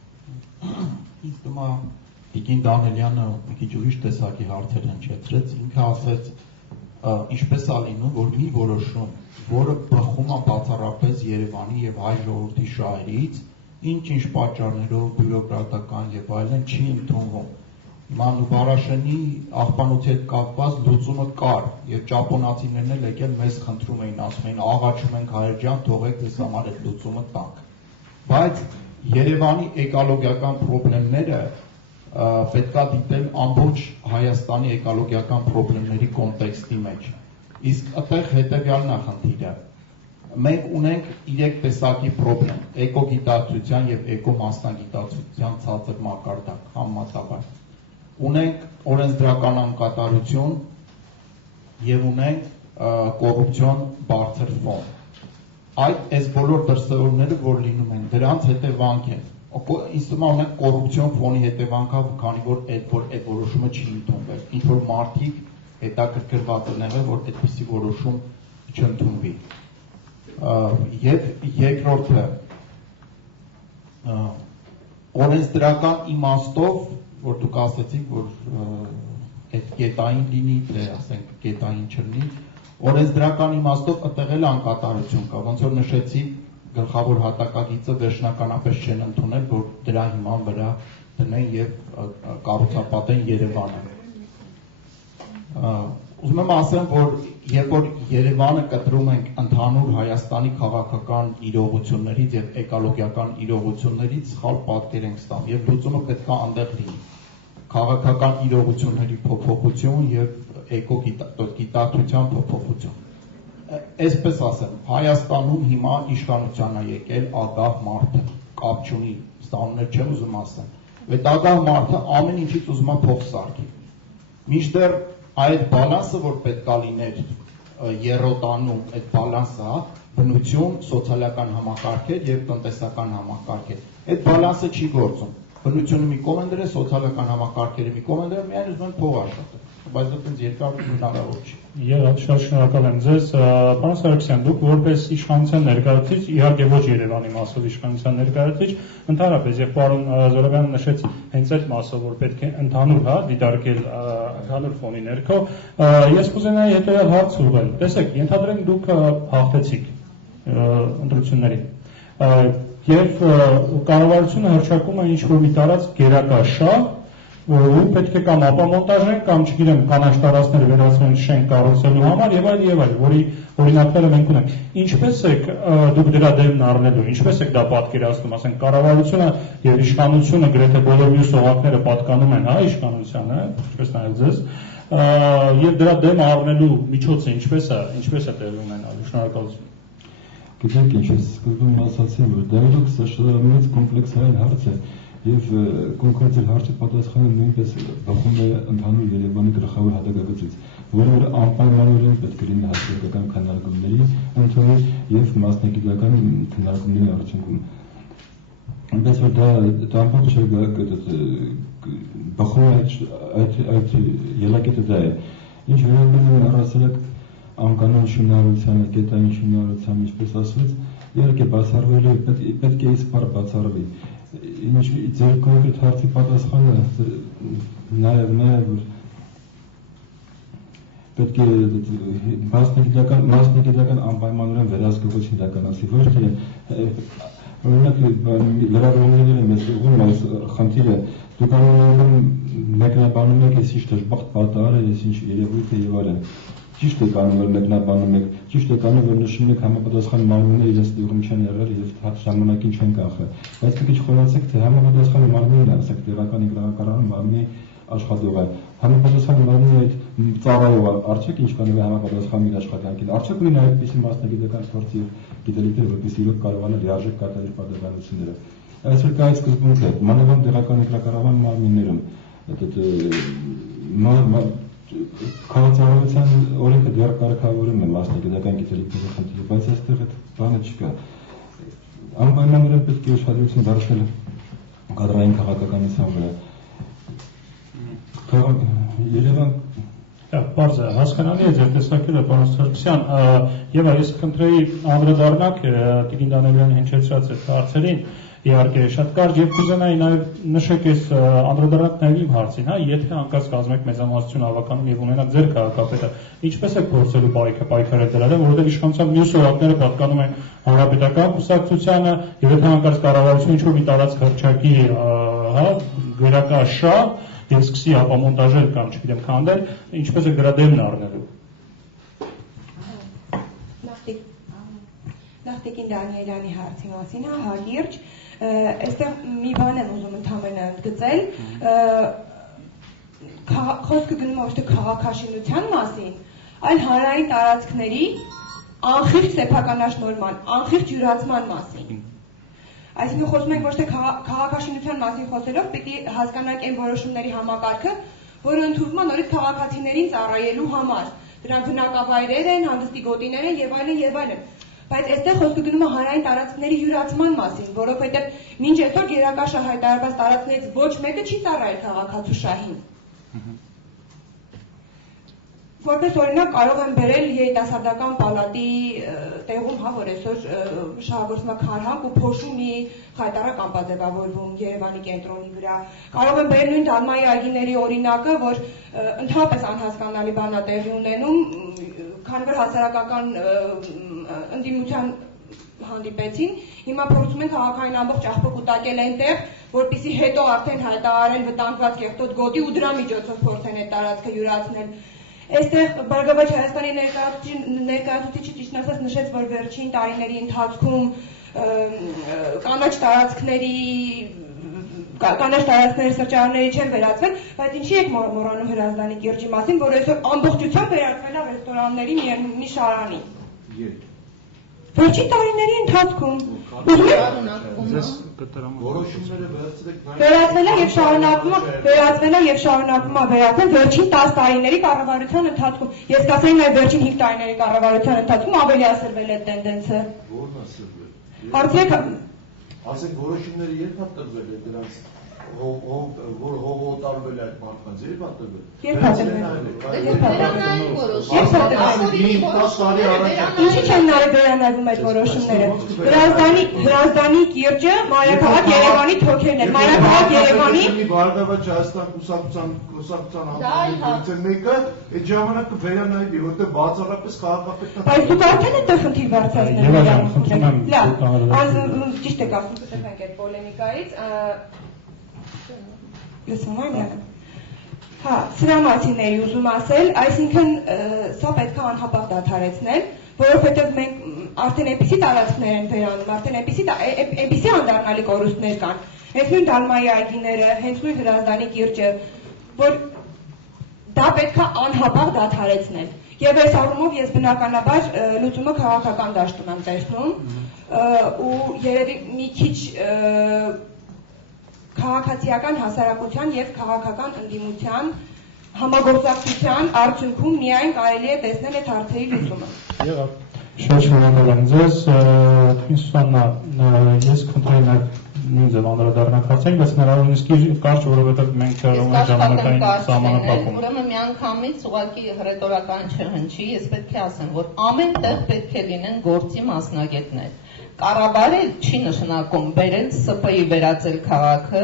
Ինձ թվում է Տիկին Դանիելյանը մի քիչ ուրիշ տեսակի հարցեր հնչեցրեց, ինքը ասեց, ինչպես է լինում, որ մի որոշում, որը բխում է բացառապես Երևանի եւ հայ ժողովրդի շահերից, ինչ պատճառներով բյուրոկրատական եւ այլն չի ընդունվում։ Հիմա Նուբարաշենի աղբանոցի հետ կապված լուծումը կար, եւ ճապոնացիներն էլ եկել մեզ խնդրում էին, ասում էին, աղաչում ենք հայեր ջան, թողեք ձեզ համար այդ լուծումը տանք։ Բայց Երևանի էկոլոգիական խնդիրները պետքա դիտել ամբողջ Հայաստանի էկոլոգիական խնդիրների կոնտեքստի մեջ։ Իսկ այդտեղ հետեւյալն է խնդիրը։ Մենք ունենք 3 տեսակի խնդիր՝ էկոգիտակցության եւ էկոմասնագիտակցության ցածր մակարդակ, համեմատաբար։ Ունենք օրենսդրական անկատարություն, եւ ունենք կոռուպցիոն բարձր ֆոն։ Այս բոլոր դրսևորումները, որ լինում են, դրանց հետևանք են։ Ինձ թվում է ունենք կոռուպցիոն ֆոնի հետևանքով, քանի որ այդ որոշումը չի ընդունվել։ Ինչ որ մարդիկ հետաքրքրված են եղել, որ այդպիսի որոշում չընդունվի։ Եվ երկրորդը օրենսդրական իմաստով, որ դուք ասացիք, որ այդ գետային լինի, թե ասենք գետային չլինի, օրենսդրական իմաստով այդտեղ էլ անկատարություն կա, ոնց որ նշեցի, գլխավոր հատակագիծը վերջնականապես չեն ընդունել, որ դրա հիման վրա դնեն եւ կառուցապատեն Երևանը։ Ուզում եմ ասեմ, որ երբ որ Երևանը կտրում ենք ընդհանուր Հայաստանի քաղաքական իրողություններից եւ էկոլոգիական իրողություններից, սխալ պատկեր ենք ստանում եւ լուծումը պետք է այնտեղ լինի։ Քաղաքական իրողությունների փոփոխություն եւ էկոգիտակցության փոփոխություն։ Այսպես ասեմ, Հայաստանում հիմա իշխանության է եկել ագահ մարդը, կապ չունի, ստանուններ չեմ ուզում ասեմ, այդ ագահ մարդը ամեն ինչից ուզում է փող սարքի։ Մինչդեռ այդ բալանսը, որ պետքա լիներ երրոտանում, այդ բալանսը, բնություն, սոցիալական համակարգեր եւ տնտեսական համակարգեր։ Այդ բալանսը չի գործում։ Բնությունը մի կողմ դրել, սոցիալական համակարգերը մի կողմ դրել, միայն ուզում են փող աշխատել։ Բայց դա ինձ երկար հնարավոր չի։ Եվ շատ շնորհակալ եմ ձեզ, պարոն Սարգսյան, դուք որպես իշխանության ներկայացուցիչ, իհարկե ոչ Երևանի մասով իշխանության ներկայացուցիչ, ընդհանրապես եւ պարոն Զորաբյանը նշեց հենց այդ մասով, որ պետք է ընդհանուր, դիտարկել ընդհանուր ֆոնի ներքո, ես կուզենայի հետեւյալ հարց ուղղել։ Տեսեք, ենթադրենք դուք հաղթեցիք ընտրություններին։ Եվ կառավարությունը հռչակում է ինչ-որ մի տարածք գերակաշա, ու պետք է կամ ապամոնտաժեն, կամ չգիտեմ, կանաչ տարածքներ վերածվեն շենք կառուցելու համար եւ այլ, որի օրինակները մենք ունենք։ Ինչպես եք դուք դրա դեմն առնելու, ինչպես եք դա պատկերացնում, ասենք կառավարությունը եւ իշխանությունը գրեթե բոլոր մյուս օղակները պատկանում են, իշխանությանը, ինչպես նաեւ ձեզ, եւ դրա դեմ առնելու միջոցը ինչպես է տեղի ունենալու։ Շնորհակալություն։ Գիտեք ինչ, ես սկզբում ասացի, որ դայլոգսը շատ մեծ կոմպլեքսային հարց է եւ կոնկրետ հարցի պատասխանը նույնպես բխում է ընդհանուր Երևանի գլխավոր հատակագծից, որը անպայմանորեն պետք է լինի հասարակական քննարկումների ընդունի եւ մասնագիտական քննարկումների արդյունքում։ Այնպես որ դա ամբողջ բխում այդ ելակետը դա է։ Ինչ վերաբերում է առասարակ անկանոն շինարարությանը, գետային շինարարությանը, ինչպես ասված, իհարկե բացառվելու պետք է իսպար բացառվի։ Ինչ ձեր կոնկրետ հարցի պատասխանը նաեւ պետք է մասնագիտական անպայմանորեն վերահսկողություն իրականացվի, ոչ թե օրինակ լրագրողները մեզ ուղղում այս խնդիրը դուք մեկնաբանում եք ես ինչ դժբախտ պատահար է, ես ինչ երևույթ է եւ այլն։ Ճիշտ է կանում, որ մեկնաբանում եք, ճիշտ է կանում, որ նշում եք համապատասխան մարմինները իրենց տեղում չեն եղել եւ ժամանակին չեն կանխել։ Բայց մի քիչ խորացեք, թե համապատասխան մարմինն է, ասեք տեղական ինքնակառավարման մարմինի աշխատողը։ Համապատասխան մարմինը այդ ծառայողը, արդյոք ինչ կանում է համապատասխան իր աշխատանքին։ Արդյոք ունի այդպիսի մասնագիտական փորձ եւ գիտելիքներ, որպեսզի իրոք կարողանա լիարժեք կատարել պատասխանատվությունները։ Այսօր կա այս սկզբունքը, մանավանդ տեղական ինքնակառավարման մարմիններում քաղաքացիության օրենքը դեռ կարգավորում է մասնագիտական գիտելիքների խնդիրը, բայց այստեղ այդ բանը չկա։ Անպայմանորեն պետք է ուշադրություն դարձնել կադրային քաղաքականության վրա։ Երևան Պարզ է, հասկանալի է ձեր տեսակետը, պարոն Սարգսյան, եւ ես կընտրեի անդրադառնալ Տիկին Դանիելյանի հնչեցրած այդ հարցերին, իհարկե շատ կարճ եւ կուզենայի նաեւ նշեք այս անդրադառնալ նաեւ իմ հարցին, եթե անկած կազմեք մեծամասնություն հավաքանում եւ ունենաք ձեր քաղաքապետը, ինչպես եք փորձելու պայքարել դրա դեմ, որովհետեւ իշխանության մյուս օղակները պատկանում են հանրապետական կուսակցությանը եւ եթե անկած կառավարությունը ինչ-որ մի տարածք հռչակի, գերակաշա եւ սկսի ապամոնտաժել կամ չգիտեմ քանդել, ինչպես է դրա դեմն առնելու։ Նախտիկին Դանիելյանի հարցի մասին, հագիրճ, այստեղ մի բան եմ ուզում ընդհանրապես ընդգծել, խոսքը գնում է ոչ թե քաղաքաշինության մասին, այլ հանրային տարածքների անխիղճ սեփականաշնորհման, անխիղճ յուրացման մասին։ Այսինքն խոսում ենք ոչ թե քաղաքաշինության մասին խոսելով, պիտի հասկանանք այն որոշումների համակարգը, որը ընդունվում է նորից քաղաքացիներին ծառայելու համար։ Դրանք բնակավայրեր են, հանգստի գոտիներ են եւ այլն եւ այլն։ Բայց այստեղ խոսքը գնում է հանրային տարածքների յուրացման մասին, որովհետեւ մինչ այսօր գերակաշռ հայտարարված տարածքներից ոչ մեկը չի ծառայել քաղաքացու շահին։ Որպես օրինակ կարող եմ բերել երիտասարդական պալատի տեղում, որ այսօր շահագործվում է քարհանք ու փոշու մի խայտարակ ամպա ձևավորվում Երևանի կենտրոնի վրա։ Կարող եմ բերել նույն Դալմայի այգիների օրինակը, որ ընդհանրապես անհասկանալի բան է տեղի ունենում, քանի որ հասարակական ընդդիմության հանդիպեցին, հիմա փորձում են քաղաքային ամբողջ աղբը կուտակել այնտեղ, որպեսզի հետո արդեն հայտարարեն վտանգված կեղտոտ գոտի ու դրա միջոցով փորձեն այդ տարածքը յուրացնել։ Այստեղ Բարգավաճ Հայաստանի ներկայացուցիչը ճիշտ ասած նշեց, որ վերջին տարիների ընթացքում կանաչ տարածքների սրճարանների չեն վերածվել, բայց ինչի եք մոռանում Հրազդանի կիրճի մասին, որ այսօր ամբողջությամբ վերածվել է ռեստորանների մի շարանի։ Վերջին տարիների ընթացքում որոշումները վերածվել է եւ շարունակվում է վերածվել վերջին 10 տարիների կառավարության ընթացքում։ Ես կասեի նաեւ վերջին 5 տարիների կառավարության ընթացքում ավելի ասրվել է տենդենսը։ Որն ասրվել։ Հարցրեք, ասենք որոշումները երբ է տրվել է դրանց որ հողոտարվել է այդ մարդկանց, երբ է տրվել։ Ինչի չեն նաև վերանայվում այդ որոշումները։ Հրազդանի կիրճը մայրաքաղաք Երևանի թոքերն են, մայրաքաղաք Երևանի Բարգավաճ Հայաստան կուսակցության համակարգի մեկը այդ ժամանակ կվերանայվի, որտեղ բացառապես քաղաքապետը։ Բայց դուք արդեն այդտեղ խնդիր բարձրացնել։ Լավ, ճիշտ եք ասում, կտրվենք այդ պոլեմիկայից։ Հա, սրա մասիների ուզում ասել, այսինքն սա պետք է անհապաղ դադարեցնել, որովհետև մենք արդեն այնպիսի տարածքներ են վերանում, արդեն այնպիսի անդառնալի կորուստներ կան, հենց նույն Դալմայի այգիները, հենց նույն Հրազդանի կիրճը, որ դա պետք է անհապաղ դադարեցնել։ Եվ այս առումով ես բնականաբար լուծումը քաղաքական դաշտում եմ տեսնում ու երևի մի քիչ քաղաքացիական հասարակության եւ քաղաքական ընդդիմության համագործակցության արդյունքում միայն կարելի է տեսնել այդ հարցերի լուծումը։ Եղավ։ Շատ շնորհակալ եմ ձեզ, Սուսաննա, ես կընտրեի նաև նույն ձև անդրադառնանք հարցերին, բայց հնարավորինս կարճ, որովհետև մենք ունենք ժամանակային սահմանափակում։ Ուրեմն միանգամից ուղղակի հռետորական չհնչի, ես պետք է ասեմ, որ ամեն տեղ պետք է լինեն գործի մասնագետներ։ Կառավարել չի նշանակում բերել ՍՊ-ի վերածել քաղաքը,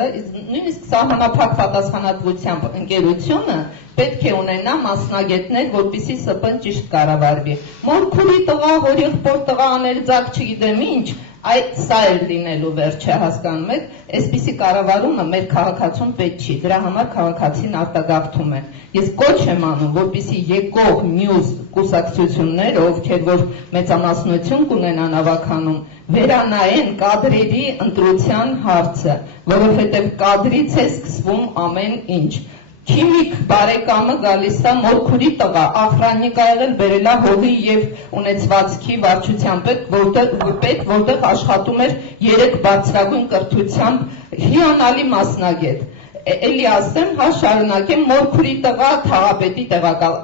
նույնիսկ սահմանափակ պատասխանատվությամբ ընկերությունը պետք է ունենա մասնագետներ, որպեսզի ՍՊ-ն ճիշտ կառավարվի։ Մորքուրի տղա, հորեղբոր տղա, աներձակ չգիտեմ ինչ, սա էր լինելու վերջը, հասկանում եք, այսպիսի կառավարումը մեր քաղաքացուն պետք չի, դրա համար քաղաքացին արտագաղթում է։ Ես կոչ եմ անում, որպեսզի եկող մյուս կուսակցությունները, ովքեր որ մեծամասնություն կունենան ավականում, վերանայեն կադրերի ընտրության հարցը, որովհետև կադրից է սկսվում ամեն ինչ։ Քիմիկ բարեկամը գալիս է մորքուրի տղա, ախրանիկ եղել բերելա հողի եւ ունեցվածքի վարչության պետ, որտեղ աշխատում էր 3 բարձրագույն կրթությամբ հիանալի մասնագետ։ Էլի ասեմ, հա շարունակեմ, մորքուրի տղա թաղապետի տեղակալ,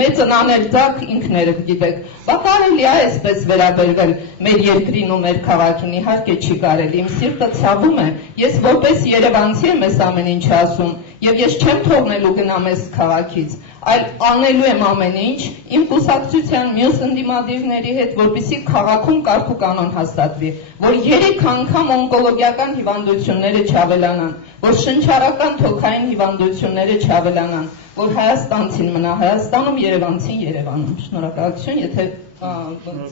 մեծն աներձակ ինքներդ գիտեք, բա կարելի է այսպես վերաբերվել մեր երկրին ու մեր քաղաքին, իհարկե չի կարելի, իմ սիրտը ցավում է, ես որպես երևանցի եմ այս ամեն ինչ ասում, եւ ես չեմ թողնելու գնամ այս քաղաքից, այլ անելու եմ ամեն ինչ իմ կուսակցության մյուս ընդդիմադիրների հետ, որպեսզի քաղաքում կարգ ու կանոն հաստատվի, որ 3 անգամ օնկոլոգիական հիվանդությունները չավելանան, որ շնչառական թոքային հիվանդությունները չավելանան, որ հայաստանցին մնա Հայաստանում, երևանցին Երևանում։ Շնորհակալություն, եթե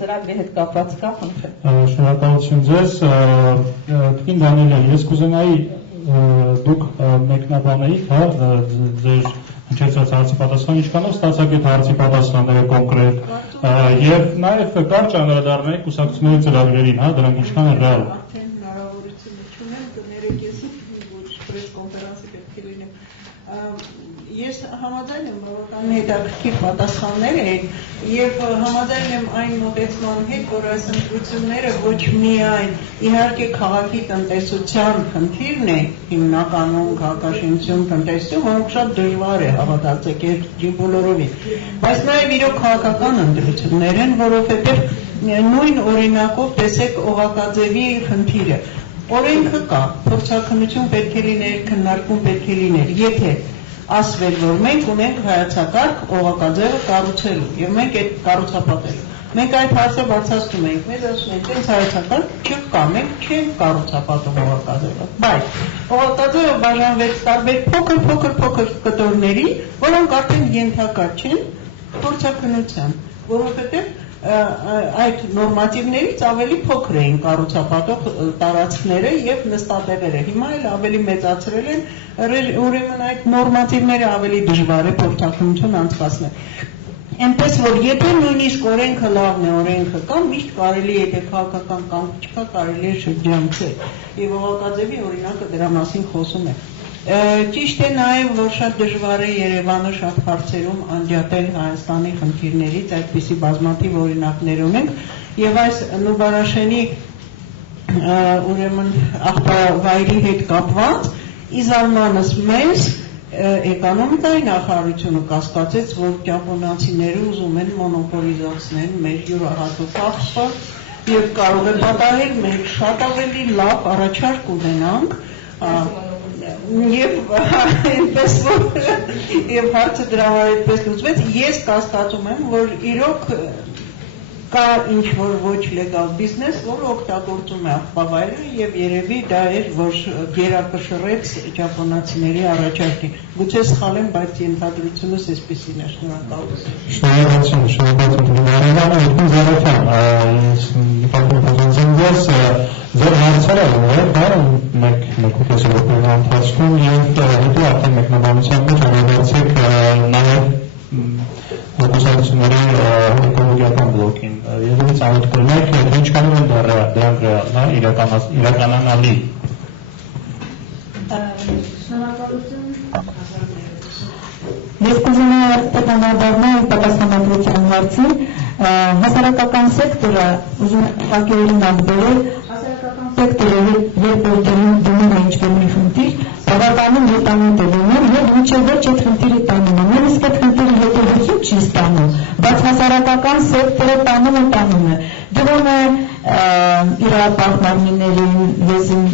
ծրագրի հետ կապված կա, խնդրեմ։ Շնորհակալություն ձեզ, Տիկին Դանիելյան, ես կուզենայի դուք մեկնաբանեիք, հա, ձեր հնչեցած հարցի պատասխանը ինչքանով ստացաք այդ հարցի պատասխանները կոնկրետ եւ նաեւ կարճ անդրադառնալի կուսակցությունների ծրագրերին, հա, դրանք ինչքան են ռեալ։ Արդեն հնարավորություն չունեմ, կներեք ես ոչ պրես կոնֆերանսի պետք է լինեմ։ Ես համաձայն եմ բավական հետաքրքիր պատասխաններ էին եւ համաձայն եմ այն մոտեցման հետ, որ այս ընտրությունները ոչ միայն իհարկե քաղաքի տնտեսության խնդիրն է, հիմնականում քաղաքաշինություն, տնտեսություն, որոնք շատ դժվար է հավատացեք բոլորովին, բայց նաեւ իրոք քաղաքական ընտրություններ են, որովհետեւ նույն օրինակով տեսեք Օղակաձևի խնդիրը։ Օրենքը կա, փորձաքննություն պետք է լիներ, քննարկում պետք է լիներ, եթե ասվել, որ մենք ունենք հայեցակարգ Օղակաձևը կառուցելու եւ մենք այդ կառուցապատելու։ Մենք այդ հարցը բարձրացնում ենք, մեզ ասում են, այս հայեցակարգ չկա, մենք չենք կառուցապատում Օղակաձևը։ Բայց Օղակաձևը բաժանվեց տարբեր փոքր կտորների, որոնք արդեն ենթակա չեն փորձաքննության, որովհետեւ այդ նորմատիվներից ավելի փոքր էին կառուցապատող տարածքները եւ նստատեղերը։ Հիմա էլ ավելի մեծացրել են, ուրեմն այդ նորմատիվները ավելի դժվար է փորձաքննություն անցկացնել։ Այնպես որ եթե նույնիսկ օրենքը լավն է, օրենքը կա, միշտ կարելի է, եթե քաղաքական կամք չկա, կարելի է շրջանցել։ Եվ Օղակաձևի օրինակը դրա մասին խոսում է։ Ճիշտ է նաև, որ շատ դժվար է Երևանը շատ հարցերում անջատել Հայաստանի խնդիրներից, այդպիսի բազմաթիվ օրինակներ ունենք, եւ այս Նուբարաշենի ուրեմն աղբավայրի հետ կապված ի զարմանս մեզ էկոնոմիկայի նախարարությունը կասկածեց, որ ճապոնացիները ուզում են մոնոպոլիզացնել մեր յուրահատուկ աղբը եւ կարող է պատահել մենք շատ ավելի լավ առաջարկ ունենանք Եվ այնպես որ եւ հարցը դրա այդպես լուծվեց, ես կասկածում եմ, որ իրոք կա ինչ-որ ոչ լեգալ բիզնես, որը օգտագործում է աղբավայրը եւ երևի դա էր, որ գերակշռեց ճապոնացիների առաջարկին։ Գուցե սխալ եմ, բայց ենթադրությունս այսպեսին է, շնորհակալություն։ Ձեր հարցերը մեկ ուսուցողական ընթացքում եւ հետո արդեն մեկնաբանության մեջ անցնենք նաեւ հոգուսացությունների էկոլոգիական բլոկին։ Եվ ցավոք կրնեք, թե ինչքան են դրանք իրականանալի։ Շնորհակալություն։ Ես կուզում եմ պատասխանել պատասխանատվության հարցին, հասարակական սեկտորը ուզում հակերին ազդել, հասարակական սեկտորը երբ որ դնում է ինչ-որ մի խնդիր, բավականին հետամուտ է լինում եւ մինչեւ վերջ այդ խնդիրը տանում է, նույնիսկ այդ խնդիրը հետևություն չի ստանում, բայց հասարակական սեկտորը տանում է, դնում է իրավապահ մարմիններին, եսին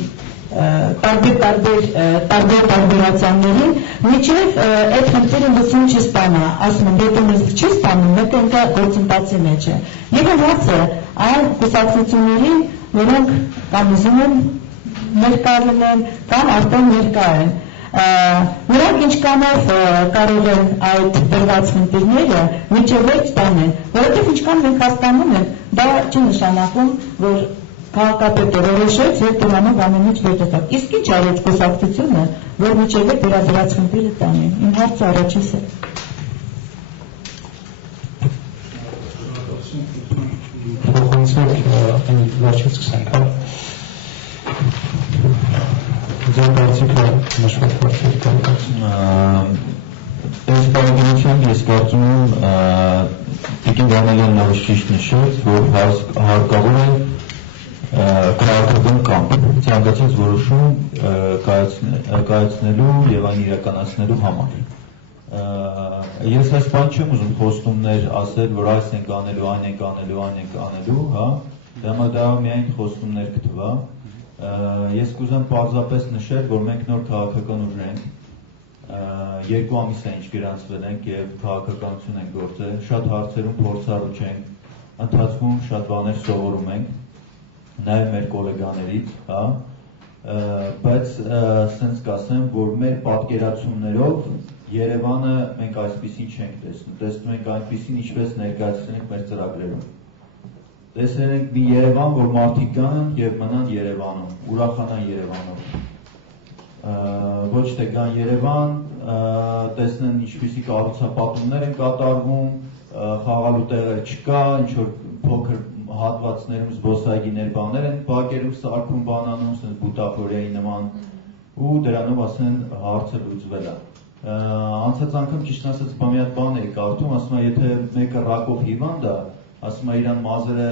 տարբերացաններին, միջև այդ խնդիրը լուծում չի ստանա, ասում են, եթե մեզ չի ստանում, մեկ ընկա գործընթացի մեջ է։ Եվ հարցը այն կուսակցություններին, որոնք կամ ուզում են ներկա լինեն, կամ արդեն ներկա են։ Նրանք ինչքանով կարող են այդ դրված խնդիրները միջև վերջ տանեն, որովհետև ինչքան մենք հասկանում ենք, դա չի նշանակում, որ քաղաքապետը որոշեց եւ դրանով ամեն ինչ վերջացավ։ Իսկ ինչ արեց կուսակցությունը, որ միջև դրա դրած խնդիրը տանի։ Իմ հարցը առաջից է։ Փոխանցենք այն վերջից սկսենք, հա։ Ձեր կարծիքը նշված պատկերացնում։ Այս բանականությամբ ես կարծում եմ Տիկին Դանիելյանը նորից ճիշտ նշեց, որ հարկավոր է քաղաքական կամք, ցանկացած որոշում կայացնելու եւ այն իրականացնելու համար։ Ես այս բան չեմ ուզում խոստումներ ասել, որ այս ենք անելու, այն ենք անելու, հա, դա միայն խոստումներ կթվա։ Ես կուզեմ պարզապես նշել, որ մենք նոր քաղաքական ուժ ենք, 2 ամիս է ինչ գրանցվել ենք եւ քաղաքականություն ենք գործել, շատ հարցերում փորձառու չենք, ընթացքում շատ բաներ սովորում ենք, նաեւ մեր գոլեգաներից, հա, բայց ասենց կասեմ, որ մեր պատկերացումներով Երևանը մենք այսպեսին չենք տեսնում ենք այնպեսին, ինչպես ներկայացրել ենք մեր ծրագրերում։ Տեսել ենք մի Երևան, որ մարդիկ գան եւ մնան Երևանում, ուրախանան Երևանով։ Ոչ թե գան Երևան, տեսնեն ինչպիսի կառուցապատումներ են կատարվում, խաղալու տեղեր չկա, ինչ որ փոքր հատվածներում զբոսայգիներ բաներ են բակերում սարքում բանանում, ասենց բուտաֆորիայի նման ու դրանով ասեն հարցը լուծվել է։ անցած անգամ ճիշտ ասած մի հատ բան էի կարդում, ասում է եթե մեկը ռակով հիվանդ է, ասում է իրան մազերը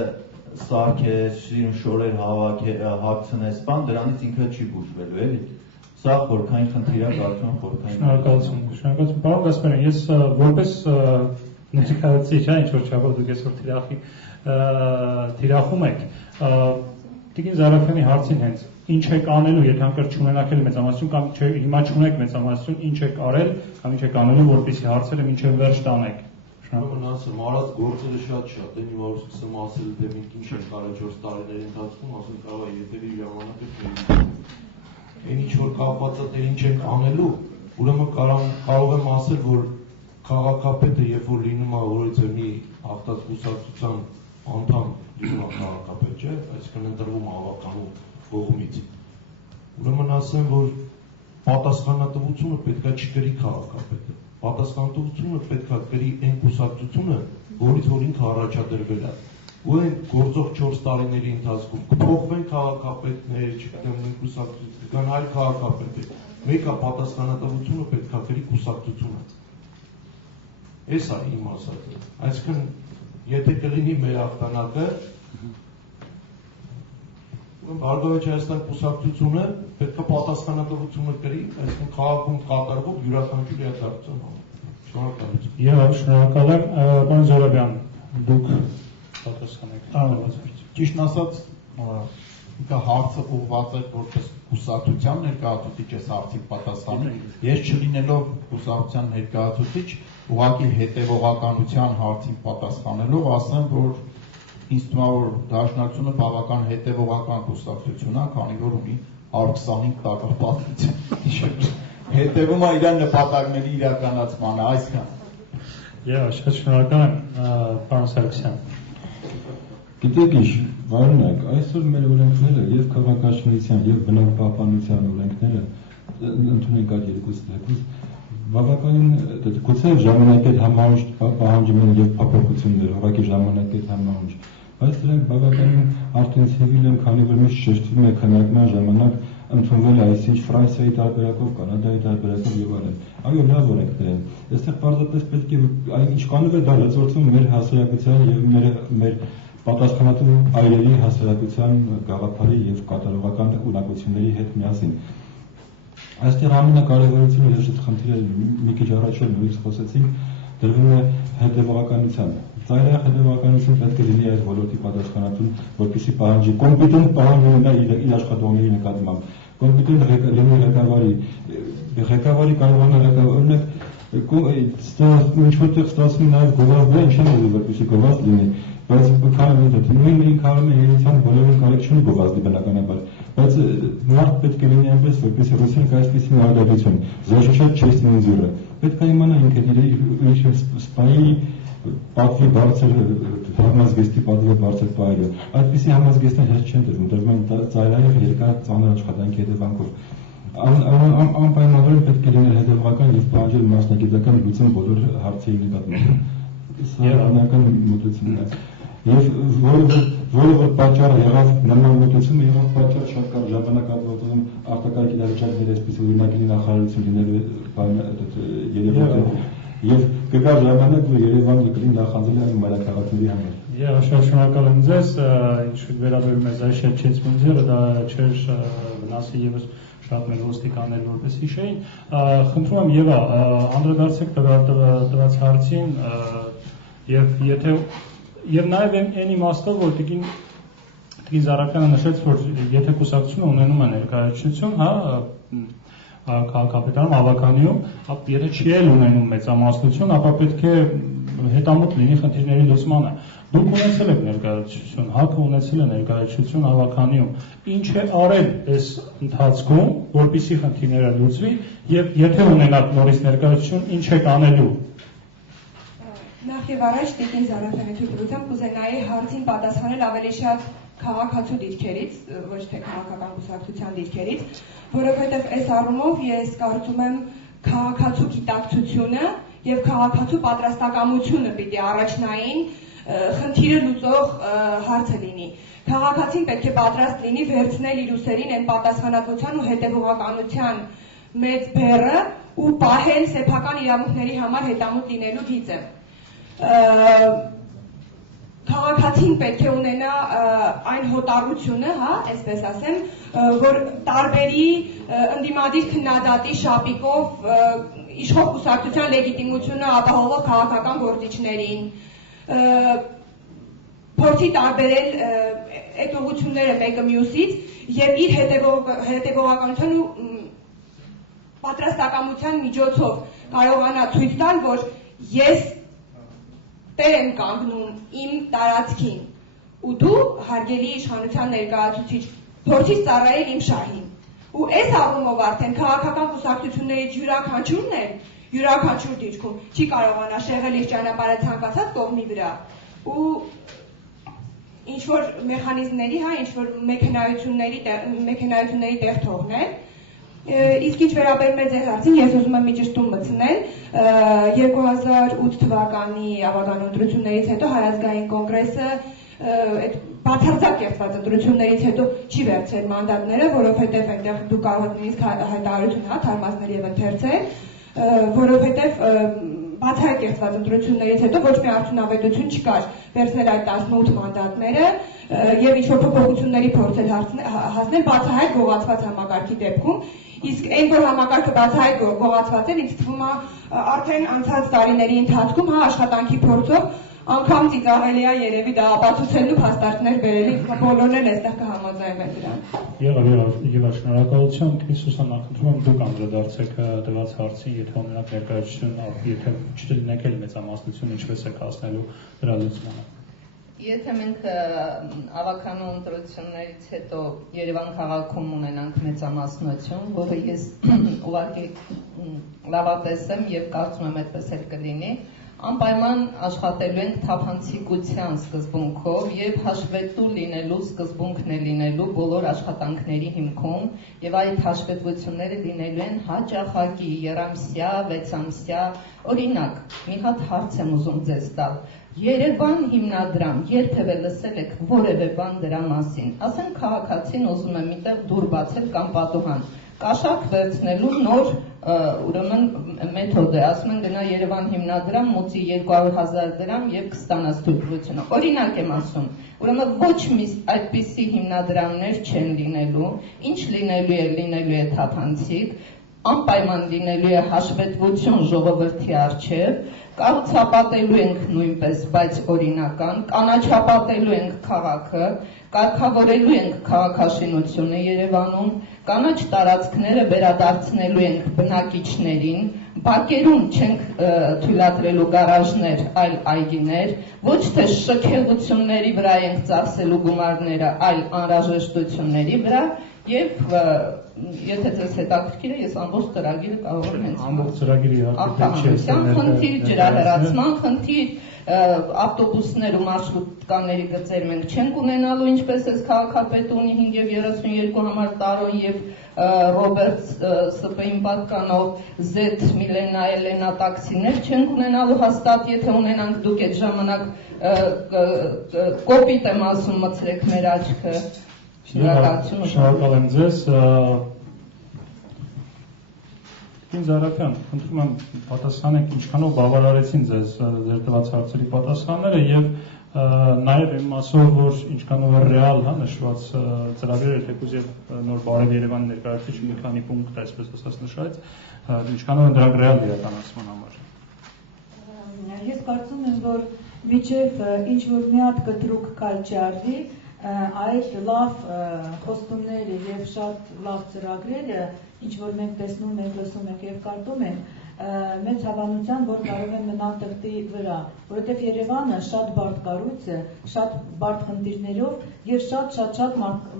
սարքես, շորեր հագցնես, բան դրանից ինքը չի բուժվելու, էլի։ Սա խորքային խնդիր է, կարծում եմ խորքային։ Շնորհակալություն, պարոն Գասպարյան, ես որպես ներկայացուցիչ, ինչ որ չափով դուք այսօր թիրախում եք, Տիկին Զարաֆյանի հարցին հենց ինչ եք անելու, եթե անկրճ չունենաք էլ մեծամասնություն կամ հիմա չունեք մեծամասնություն, ինչ եք արել կամ ինչ եք անելու, որպեսզի հարցերը մինչև վերջ տանեք։ Ուրեմն ասեմ, արած գործերը շատ են, հիմա որ սկսեմ ասել, թե մենք ինչ ենք արել 4 տարիների ընթացքում, ասում կարող է եթերի ժամանակը այն ինչ որ կապված է թե ինչ ենք անելու, ուրեմն կարող եմ ասել, որ քաղաքապետը երբ որ լինում է որից մի հաղթած կուսակցության անդամ լինում է քաղաքապետ, չէ, այսինքն ընտրվում է ավականու կողմից։ Ուրեմն ասեմ, որ պատասխանատվությունը պետք է չկրի քաղաքապետը։ Պատասխանատվությունը պետք է կրի այն կուսակցությունը, որից որ ինքը առաջադրվել է։ Ու այն գործող 4 տարիների ընթացքում կփոխվեն քաղաքապետներ, չգիտեմ, կուսակցություն, կան այլ քաղաքապետեր։ Մեկը պատասխանատվությունը պետք է կրի կուսակցությունը։ Էս է իմ ասածը։ Այսինքն, եթե կլինի մեր հաղթանակը, Հարգարժան Հայաստան կուսակցությունը պետք է պատասխանատվությունը կրի, այսինքն քաղաքում կատարվող յուրաքանչյուր իրադարձության համար։ Շնորհակալություն։ Եվ շնորհակալ եմ, պարոն Զորաբյան, դուք պատասխանեք։ Ճիշտն ասած, հարցը ուղղված է որպես կուսակցության ներկայացուցիչ այս հարցին պատասխանի։ Ես չլինելով կուսակցության ներկայացուցիչ, ուղղակի հետևողականության հարցին պատասխանելով ասեմ, որ ինձ թվում է, որ Դաշնակցությունը բավական հետևողական կուսակցություն է, քանի որ ունի 125 տարվա պատմություն։ Հետևում է իր նպատակների իրականացմանը, այսքան։ Եվ շատ շնորհակալ եմ, պարոն Սարգսյան։ Գիտեք ինչ, վարունակ, այսօր մեր օրենքները եւ քաղաքաշինության եւ բնակապահպանության օրենքները ընդունենք այդ երկուս դեպքում բավականին գուցե ժամանակի հետ համահունչ պահանջում են եւ փոփոխություններ, ուղղակի ժամանակի հետ համահունչ, բայց դրանք բավականին արդեն ցեվիլ են, քանի որ միշտ շեշտվում է քննարկման ժամանակ ընդունվել այսինչ Ֆրանսիայի տարբերակով, Կանադայի տարբերակով եւ այլն։ Այո, լավ օրենքներ են։ Այստեղ պարզապես պետք է այն ինչ կանով է դա լծորվում մեր հասարակության եւ մեր պատասխանատու այրերի հասարակության գաղափարի եւ կատարողական ունակությունների հետ միասին։ Այստեղ ամենակարևորությունը ես այդ խնդիրը մի քիչ առաջ նույնիսկ խոսեցինք, դրվում է հետևողականության։ Ծայրահեղ հետևողականություն պետք է լինի այս ոլորտի պատասխանատուն, որպեսզի պահանջի կոմպետենտ պահանջ ունենա իր աշխատողների նկատմամբ։ Կոմպետենտ լինի ղեկավարի կարողանա օրինակ ինչ որտեղ ստացվում նաև գովազդը ինչ են ուզում որպեսզի գովազդ լինի, բայց նույն ինքնարում է երիտասարդ բոլորին կարիք չունի գովազդի բնականաբար, բայց մարդ պետք է լինի այնպես, որպեսզի ռուսին կա այսպիսի մարգարեություն, զոհչոտ չեսնուն զուրը, պետք է իմանա ինքը իր սպայի պատվի բարձր համազգեստի պատվի բարձր պայելը, այդպիսի համազգեստներ հեշտ չեն դրվում են ծայրահեղ երկար ծանր աշխատանքի հետևանքով։ Անպայմանորեն պետք է լինել հետևողական եւ պահանջել մասնագիտական լուծում բոլոր հարցերի նկատմամբ։ Սա բնական մոտեցումն է։ Եվ որը պատճառը եղավ նման մոտեցումը եղավ պատճառ շատ կար ժամանակավորում արտակարգ իրավիճակների այսպես օրինակի նախարարություն լինելու երևույթը եւ կգա ժամանակ, որ Երևանը կլինի նախանձել այն մայրաքաղաքների համար։ Եվ շատ շնորհակալ եմ ձեզ, ինչ վերաբերում է Զայշեփչեցմունձերը, դա չէր վնասի եւս շատ մեր ոստիկաններ որպես հիշեին։ Խնդրում եմ Եվա, անդրադարձեք տված հարցին եւ նաեւ այն իմաստով, որ Տիկին Զարաֆյանը նշեց, որ եթե կուսակցությունը ունենում է ներկայացություն, հա, քաղաքապետարանում ավականիում, եթե չի էլ ունենում մեծամասնություն, ապա պետք է հետամուտ լինի խնդիրների լուծմանը։ Դուք ունեցել եք ներկայացություն, ՀԱԿ-ը ունեցել է ներկայացություն ավականիում։ Ինչ է արել այս ընթացքում, որպեսզի խնդիրները լուծվի, եւ եթե ունենաք նորից ներկայացություն, ինչ եք անելու։ Նախ եւ առաջ Տիկին Զարաֆյանի թույլտվությամբ կուզենայի հարցին պատասխանել ավելի շատ քաղաքացու դիրքերից, ոչ թե քաղաքական կուսակցության դիրքերից, որովհետև այս առումով ես կարծում եմ քաղաքացու գիտակցությունը եւ քաղաքացու պատրաստակամությունը պիտի առաջնային խնդիրը լուծող հարցը լինի։ Քաղաքացին պետք է պատրաստ լինի վերցնել իր ուսերին այն պատասխանատվության ու հետևողականության մեծ բեռը ու պահել սեփական իրավունքների համար հետամուտ լինելու գիծը։ Քաղաքացին պետք է ունենա այն հոտառությունը, այսպես ասեմ, որ տարբերի ընդդիմադիր քննադատի շապիկով իշխող կուսակցության լեգիտիմությունը ապահովող քաղաքական գործիչներին, փորձի տարբերել այդ ուղղությունները մեկը մյուսից եւ իր հետևողականության ու պատրաստակամության միջոցով կարողանա ցույց տալ, որ ես տեր եմ կանգնում իմ տարածքին ու դու հարգելի իշխանության ներկայացուցիչ փորձից ծառայել իմ շահին ու այս առումով արդեն քաղաքական կուսակցություններից յուրաքանչյուր դիրքում չի կարողանա շեղել իր ճանապարհը ցանկացած կողմի վրա ու ինչ որ մեխանիզմների, ինչ որ մեքենայությունների տեղ թողնել իսկ ինչ վերաբերում է ձեր հարցին, ես ուզում եմ մի ճշտում մտցնել 2008 թվականի ավագան ընտրություններից հետո Հայազգային կոնգրեսը այդ բացարձակ կեղծված ընտրություններից հետո չի վերցրել մանդատները, որովհետև այնտեղ դու կարող եք նույնիսկ հայտարարություն թարմացնել եւ ընթերցել, որովհետև բացարձակ կեղծված ընտրություններից հետո ոչ մի արդյունավետություն չկար վերցնել այդ 18 մանդատները եւ ինչ-որ փոփոխությունների փորձել հասնել բացահայտ գողացված համակարգի դեպքում, իսկ այն որ համակարգը բացահայտ գողացված է, ինձ թվում է արդեն անցած տարիների ընթացքում աշխատանքի փորձով անգամ ծիծաղելի է երևի դա ապացուցելու փաստարկներ բերելի, բոլորն էլ այստեղ կհամաձայնվեն դրան։ Եվ շնորհակալություն, Սուսաննա, խնդրում եմ դուք անդրադարձեք տված հարցին, եթե օրինակ ներկայացություն, եթե չլինեք էլ մեծամասնություն, ինչպես եք հասնելու դրա լուծմանը։ Եթե մենք ավականու ընտրություններից հետո Երևան քաղաքում ունենանք մեծամասնություն, որը ես ուղղակի լավատես եմ եւ կարծում եմ այդպես էլ կլինի, անպայման աշխատելու ենք թափանցիկության սկզբունքով եւ հաշվետու լինելու սկզբունքն է լինելու բոլոր աշխատանքների հիմքում եւ այդ հաշվետվությունները լինելու են հաճախակի, երամսյա, վեցամսյա, օրինակ, մի հատ հարց եմ ուզում ձեզ տալ։ Երևան հիմնադրամ, երբևէ լսել եք որևէ բան դրա մասին։ Ասենք քաղաքացին ուզում է միտեղ դուր բացել կամ պատուհան, կաշառք վերցնելու նոր ուրեմն մեթոդ է, ասում են գնա Երևան հիմնադրամ, մուծի 200,000 դրամ եւ կստանաս թույլտվությունը։ Օրինակ եմ ասում, ուրեմն ոչ մի այդպիսի հիմնադրամներ չեն լինելու, ինչ լինելու է թափանցիկ, անպայման լինելու է հաշվետվություն ժողովրդի առջև, կառուցապատելու ենք նույնպես, բայց օրինական, կանաչապատելու ենք քաղաքը, կարգավորելու ենք քաղաքաշինությունը Երևանում, կանաչ տարածքները վերադարձնելու ենք բնակիչներին, բակերում չենք թույլատրելու գարաժներ, այլ այգիներ, ոչ թե շքեղությունների վրա ենք ծախսելու գումարները, այլ անհրաժեշտությունների վրա եւ եթե ձեզ հետաքրքիր է, ես ամբողջ ծրագիրը կարող եմ հենց ամբողջ ծրագիրը արտահայտության խնդիր, ջրահեռացման խնդիր, ավտոբուսներ ու մարշրուտկաների գծեր մենք չենք ունենալու, ինչպես էս քաղաքապետը ունի 5 եւ 32 համար տարոն եւ Ռոբերտ ՍՊ-ին պատկանող Z Միլենա Էլենա տաքսիներ չենք ունենալու հաստատ, եթե ունենանք դուք այդ ժամանակ կոպիտ եմ ասում մցրեք մեր աչքը։ Շնորհակալ եմ ձեզ։ Ինձ Արաքյան, խնդրում եմ պատասխանեք ինչքանով բավարարեցին ձեզ ձեր տված հարցերի պատասխանները եւ նաեւ իմ ասով որ ինչքանով է ռեալ նշված ծրագրերը թեկուզ եւ նոր բարև Երևանի ներկայացուցիչ մի քանի պունկտ այսպես ասած նշեց, ինչքանով են դրանք ռեալ իրականացման համար։ Ես կարծում եմ որ միջև ինչ որ մի հատ կտրուկ կալ չարվի այդ լավ խոստումները եւ շատ լավ ծրագրերը, ինչ որ մենք տեսնում ենք, լսում ենք եւ կարդում ենք, մեծ հավանության որ կարող են մնալ տղտի վրա, որովհետեւ Երևանը շատ բարդ կառույց է, շատ բարդ խնդիրներով եւ շատ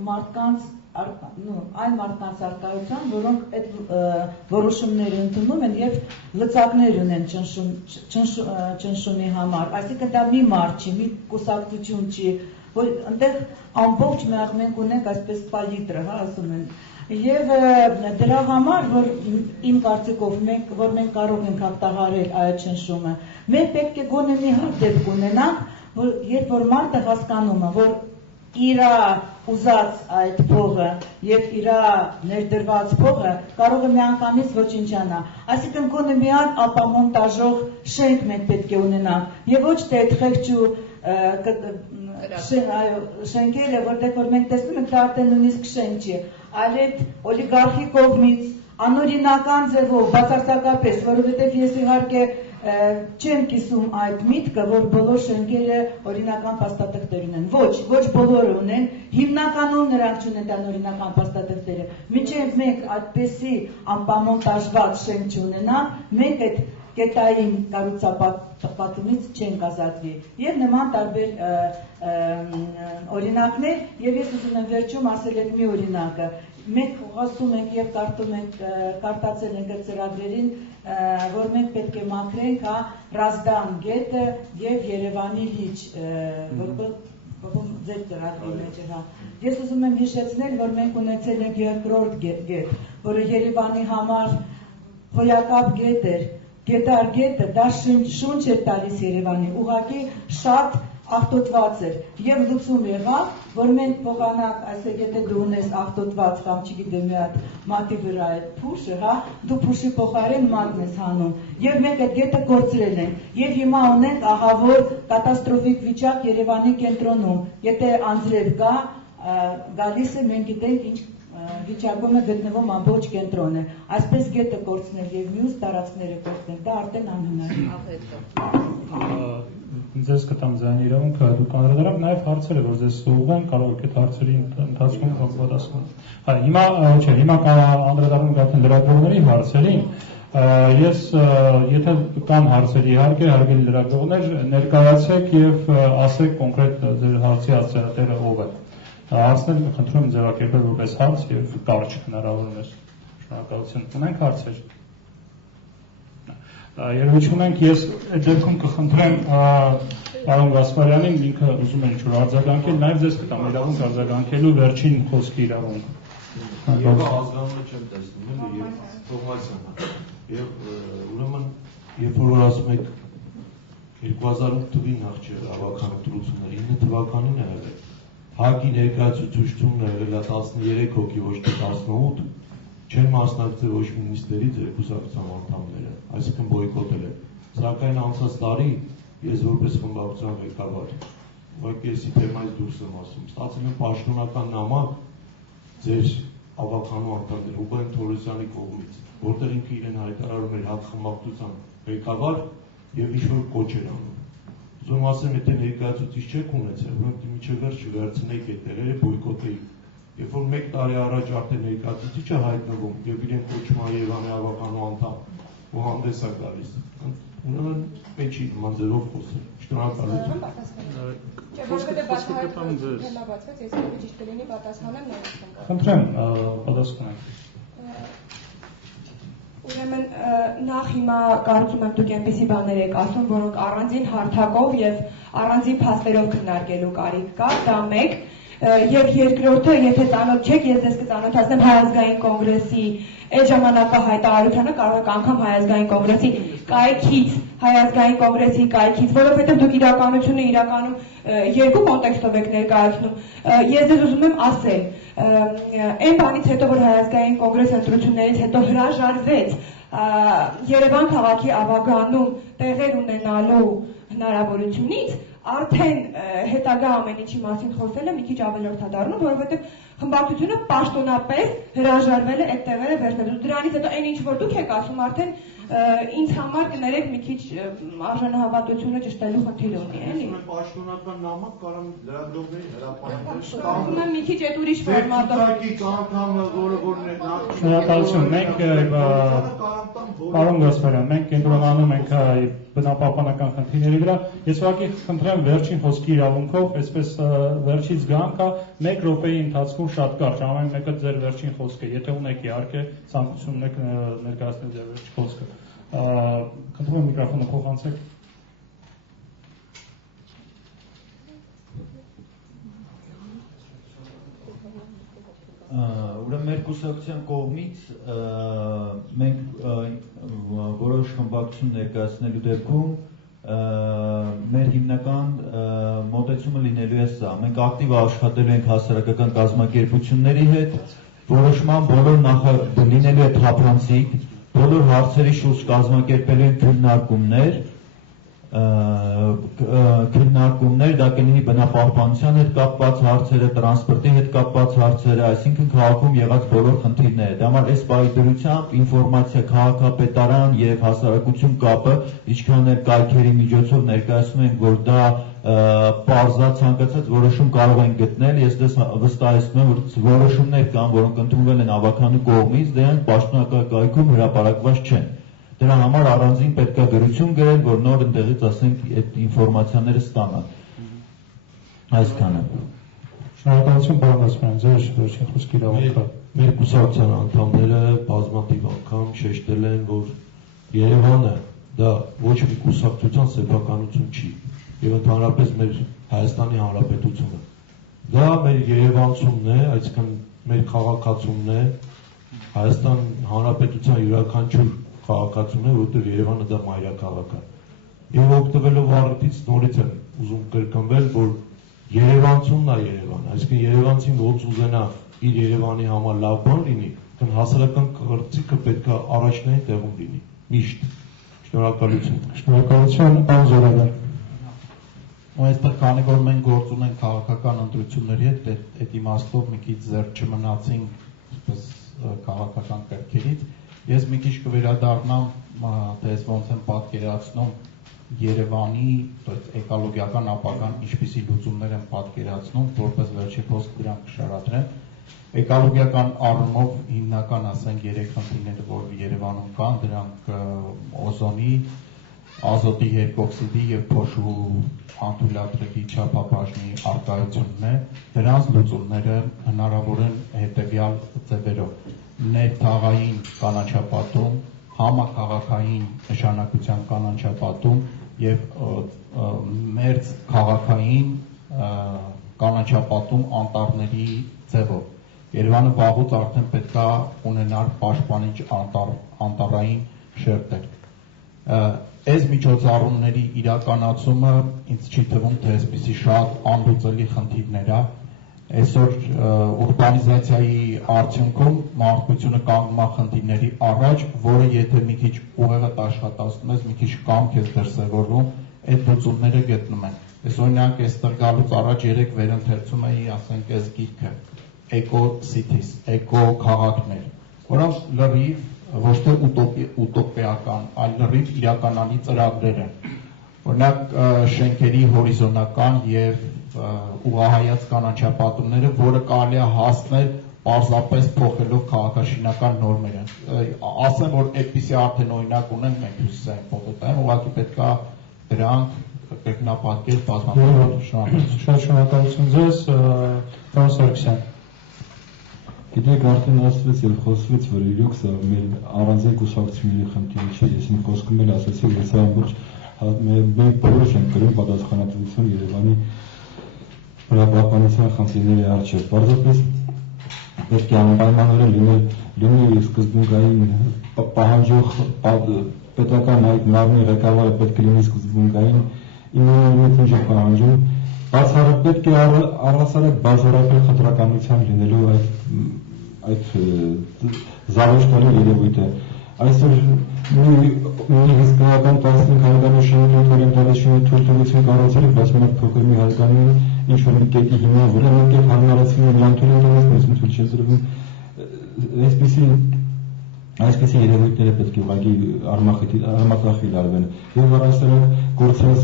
մարդկանց այն մարդկանց արկայության, որոնք այդ որոշումները ընդունում են եւ լծակներ ունեն ճնշումի համար, այսինքն դա մի մարդ չի, մի կուսակցություն չի, որ այնտեղ ամբողջ մենք ունենք այսպես պալիտրը, ասում են, եւ դրա համար, որ իմ կարծիքով որ մենք կարող ենք հաղթահարել այդ ճնշումը, մենք պետք է գոնե մի հատ դեպք ունենանք, որ երբ որ մարդը հասկանում է, որ իր ուզած այդ փողը եւ իր ներդրված փողը կարող է միանգամից ոչնչանա։ Այսինքն գոնե մի հատ ապամոնտաժող շենք մենք պետք է ունենանք եւ ոչ թե այդ խեղճու շենքերը, որտեղ որ մենք տեսնում ենք դա արդեն նույնիսկ շենք չի, այլ այդ օլիգարխի կողմից անօրինական ձևով բացարձակապես, որովհետեւ ես իհարկե չեմ կիսում այդ միտքը, որ բոլոր շենքերը օրինական փաստաթղթեր ունեն։ Ոչ բոլորը ունեն, հիմնականում նրանք չունեն անօրինական փաստաթղթերը։ Մինչև մենք այդպեսի անպամոնտաժված շենք չունենանք, մենք այդ կետային կառուցապատումից չենք ազատվի։ Եվ նման տարբեր օրինակներ, եւ ես ուզում եմ վերջում ասել այդ մի օրինակը։ Մենք խոսում ենք եւ կարտացել ենք այդ ծրագրերին, որ մենք պետք է մաքրենք Ռազդան գետը եւ Երևանի լիճ, որը ձեր ծրագրի մեջ է։ Ես ուզում եմ հիշեցնել, որ մենք ունեցել ենք երկրորդ գետ, որը Երևանի համար հոյակապ գետ էր, գետար գետը, դա շունչ էր տալիս Երևանի, ուղղակի շատ աղտոտված էր եւ լուծում եղավ, որ մենք փոխանակ, այսինքն եթե դու ունես աղտոտված կամ չգիտեմ մի հատ մատի վրա այդ փուշը, դու փուշի փոխարեն մատն ես հանում եւ մենք այդ գետը կորցրել ենք եւ հիմա ունենք ահավոր կատաստրոֆիկ վիճակ Երևանի կենտրոնում։ Եթե անձրև կա, գալիս է, մենք գիտենք ինչ վիճակում է գտնվում ամբողջ կենտրոնը։ Այսպես գետը կորցնել եւ մյուս տարածքները կորցնել, դա արդեն անհնար է։ Ձեզ կտամ ձայնի իրավունքը, դուք անդրադառնաք նաև հարցերը, որ ձեզ ուղղեն, կարող եք այդ հարցերի ընթացքում պատասխանել։ Հիմա անդրադառնանք արդեն լրագրողների հարցերին։ Ես եթե կան հարցեր, իհարկե հարգելի լրագրողներ, ներկայացեք եւ ասեք կոնկրետ ձեր հարցի ասելատերը ով է։ Հարցները խնդրում եմ ձևակերպել որպես հարց եւ կարճ հնարավորինս։ Շնորհակալություն։ Ունենք հարցեր։ Երևի ունենք, ես այդ դեպքում կխնդրեմ պարոն Գասպարյանին, ինքը ուզում է ինչ-որ արձագանքել, նաև ձեզ կտամ իրավունք արձագանքելու վերջին խոսքի իրավունք։ Եվ ազգանունը չեմ տեսնում, էլի, եւ Թովմասյանը։ Եվ ուրեմն, երբ որ ասում եք 2008 թվին աղջեր ավական ընտրությունները, 9 թվականին է եղել։ ՀԱԿ-ի ներկայացուցչությունն է եղել 13 հոգի, ոչ թե 18, չեն մասնակցել ոչ մինիստրի ձեր կուսակցության անդամները, այսինքն բոյկոտել են։ Սակայն անցած տարի ես որպես խմբակցության ղեկավար, ուղղակի էսի թեմայից դուրս եմ ասում, ստացել եմ պաշտոնական նամակ ձեր ավականու անդամներ Ռուբեն Թորոսյանի կողմից, որտեղ ինքը իրեն հայտարարում էր ՀԱԿ խմբակցության ղեկավար եւ ինչ-որ կոչ էր անում։ Ուզում ասեմ, եթե ներկայացուցիչ չեք ունեցել, ուրեմն մինչև վերջը վերցնեիք այդ տեղերը, բոյկոտեիք։ Երբ որ 1 տարի առաջ արդեն ներկայացուցիչը հայտնվում եւ իրեն կոչում է Երևանի ավականու անդամ ու հանդես է գալիս, ուրեմն պետք չի նման ձևով խոսել։ Շնորհակալություն։ Խնդրեմ, պատասխանեք։ Ուրեմն նախ հիմա կարծում եմ դուք այնպիսի բաներ եք ասում, որոնք առանձին հարթակով եւ առանձին փաստերով քննարկելու կարիք կա, դա մեկ։ Եվ երկրորդը, եթե ծանոթ չեք, ես ձեզ կծանոթացնեմ Հայ ազգային կոնգրեսի այդ ժամանակվա հայտարարությանը, կարող եք անգամ Հայ ազգային կոնգրեսի կայքից, Հայ ազգային կոնգրեսի կայքից, որովհետև դուք իրականությունը իրականում երկու կոնտեքստով եք ներկայացնում։ Ես ձեզ ուզում եմ ասել, այն բանից հետո, որ Հայ ազգային կոնգրեսի ընտրություններից հետո հրաժարվեց Երևան քաղաքի ավագանում տեղեր ունենալու հնարավորությունից, արդեն հետագա ամեն ինչի մասին խոսելը մի քիչ ավելորդադառնում, որովհետև խմբակցությունը պաշտոնապես հրաժարվել է այդ տեղերը վերցնել։ Դրանից հետո այն ինչ որ դուք եք ասում, արդեն ինձ համար կներեք մի քիչ արժանահավատությունը ճշտելու խնդիր ունի, էլի։ Պաշտոնական նամակ կարամ լրագրողների հրապարակել։ Կարող եմ մի քիչ այդ ուրիշ ֆորմատով։ Շնորհակալություն։ Մենք պարոն Գասպարյան, մենք կենտրոնանում ենք բնապահպանական խնդիրների վրա։ Ես ուղղակի խնդրեմ վերջին խոսքի իրավունքով, այսպես վերջից գանք է 1 րոպեի ընթացքում շատ կարճ, ամեն մեկը ձեր վերջին խոսքը, եթե ունեք իհարկե ցանկություն ունեք ներկայացնել ձեր վերջին խոսքը։ Խնդրում եմ միկրոֆոնը փոխանցեք։ Ուրեմն մեր կուսակցության կողմից մենք որոշ խմբակցություն ներկայացնելու դեպքում մեր հիմնական մոտեցումը լինելու է սա։ Մենք ակտիվ աշխատելու ենք հասարակական կազմակերպությունների հետ, որոշման բոլոր լինելու է թափանցիկ, բոլոր հարցերի շուրջ կազմակերպելու են քննարկումներ, դա կլինի բնապահպանության հետ կապված հարցերը, տրանսպորտի հետ կապված հարցերը, այսինքն քաղաքում եղած բոլոր խնդիրները։ Դա համար այս պահի դրությամբ ինֆորմացիա քաղաքապետարան եւ հասարակություն կապը ինչքան էլ կայքերի միջոցով ներկայացնում ենք, որ դա պարզա ցանկացած որոշում կարող են գտնել, ես վստահեցնում եմ, որ որոշումներ կան, որոնք ընդունվել են ավականու կողմից, դրանք պաշտոնական կայքում հրապարակված չեն։ Դրա համար առանձին պետք է գրություն գրել, որ նոր ընդեղից ասենք այդ ինֆորմացիաները ստանան։ Այսքանը։ Շնորհակալություն պարոն Ասպրյան, ձեր վերջին խոսքի իրավունքը։ Մեր կուսակցության անդամները բազմաթիվ անգամ շեշտել են, որ Երևանը դա ոչ մի կուսակցության սեփականություն չի, եւ ընդհանրապես մեր Հայաստանի Հանրապետությունը։ Դա մեր երևանցունն է, այսինքն մեր քաղաքացունն է, Հայաստան Հանրապետության յուրաքանչյուր քաղաքացուն է, որտեղ Երևանը դա մայրաքաղաք է։ Եվ օգտվելով առիթից նորից եմ ուզում կրկնվել, որ Երևանցունն է Երևանը, այսինքն Երևանցին ոնց ուզենա իր Երևանի համար լավ բան լինի, կան հասարակական կրծիքը պետք է առաջնային տեղում լինի։ Միշտ։ Շնորհակալություն։ Շնորհակալություն, պարոն Զորաբյան։ Այստեղ քանի որ մենք գործ ունենք քաղաքական ընտրությունների հետ, այդ իմաստով մի քիչ զերծ չմնացինք այսպես քաղաքական կրքերից, ես մի քիչ կվերադառնամ, թե ոնց եմ պատկերացնում Երևանի էկոլոգիական ապագան ինչպիսի լուծումներ են պատկերացնում, որպես վերջի խոսք դրանք կշարադրեմ։ Էկոլոգիական առումով հիմնական ասենք 3 խնդիրները, որ Երևանում կան, դրանք օզոնի, ազոտի երկօքսիդի եւ փոշու անթույլատրելի չափաբաժնի արկայությունն է, դրանց լուծումները հնարավոր են հետեւյալ ձևերով. ներթաղային կանաչապատում, համաքաղաքային նշանակության կանաչապատում եւ մերձ քաղաքային կանաչապատում անտառների ձևով։ Երևանը վաղուց արդեն պետք է ունենար պաշտպանիչ անտառային շերտեր։ Այս միջոցառումների իրականացումը ինձ չի թվում, թե այսպիսի շատ անլուծելի խնդիրներ է։ Այսօր ուրբանիզացիայի արդյունքում մարդկությունը կանգնում է խնդիրների առաջ, որը եթե մի քիչ ուղեղդ աշխատացնում ես, մի քիչ կամք ես դրսևորվում, այդ լուծումները գտնում են։ Ես օրինակ այստեղ գալուց առաջ երեք վերընթերցում էի, ասենք, այս գիրքը Eco Cities, Eco քաղաքներ, որոնք լրիվ ոչ թե ուտոպիական, այլ լրիվ իրականանի ծրագրեր են։ Օրինակ շենքերի հորիզոնական եւ ուղղահայաց կանաչապատումները, որը կարելի է հասնել պարզապես փոխելով քաղաքաշինական նորմերը։ Ասեմ, որ այդպիսի արդեն օրինակ ունենք մենք հյուսիսային պողոտայում, ուղղակի պետք է դրանք կրկնապատկել բազմաթիվ։ Շատ շնորհակալություն ձեզ, պարոն Սարգսյան։ Գիտեք, արդեն ասվեց եւ խոսվեց, որ իրոք սա մեր առանձին կուսակցությունների խնդիրը չի, ես իմ խոսքում էլ ասացի, որ սա ամբողջ մենք բոլորս ենք կրում պատասխանատվություն Երևանի բնապահպանության խնդիրների առջև։ Պարզապես պետք է անպայմանորեն լինի սկզբունքային պահանջող պետական այդ մարմնի ղեկավարը պետք է լինի սկզբունքային ինքնուրույն պահանջում, բացառիկ պետք է առհասարակ բազարական խտրականության լինելու այդ զավեշտալի երևույթը։ Այսօր մի հսկայական 15 հարգանի շինություններին տալիս թույլտվություն կառուցել, բայց մենակ փոքր մի հարգանի ինչ-որ մի կետի հիման վրա մի կետ հարմարացվում են լանթուրին տալիս, թույլ չի զրվում, այսպիսի երևույթները պետք է ուղղակի արմատախիլ արվեն։ Եվ առհասարակ գործած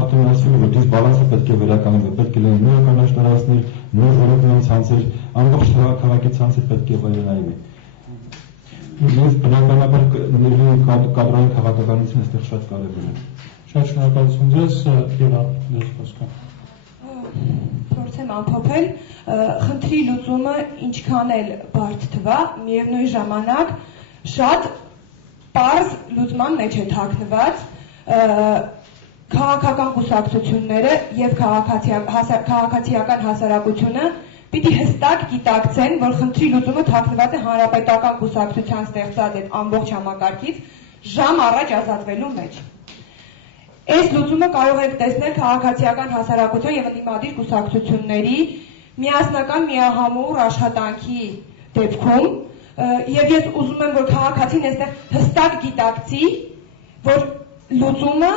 արդեն ասում եմ, որ դից բալանսը պետք է վերականգնվի, պետք է լինի նոր կանաչտարածներ, նոր ժողովրդական ցանցեր, ամբողջ քաղաքի ցանցը պետք է վերանայվի։ Ես բնականաբար կադրային քաղաքականությունը այստեղ շատ կարևոր է։ Շատ շնորհակալություն ձեզ, Եվա, ձեզ խոսքը։ Փորձեմ ամփոփել, խնդրի լուծումը ինչքան էլ բարդ թվա, միևնույն ժամանակ շատ պարզ լուծման մեջ է թաքնված քաղաքական կուսակցությունները եւ քաղաքացիական հասարակությունը պիտի հստակ գիտակցեն, որ խնդրի լուծումը թաքնված է հանրապետական կուսակցության ստեղծած այդ ամբողջ համակարգից ժամ առաջ ազատվելու մեջ։ Այս լուծումը կարող եք տեսնել քաղաքացիական հասարակության եւ ընդդիմադիր կուսակցությունների միասնական միահամուռ աշխատանքի դեպքում, եւ ես ուզում եմ, որ քաղաքացին այստեղ հստակ գիտակցի, որ լուծումը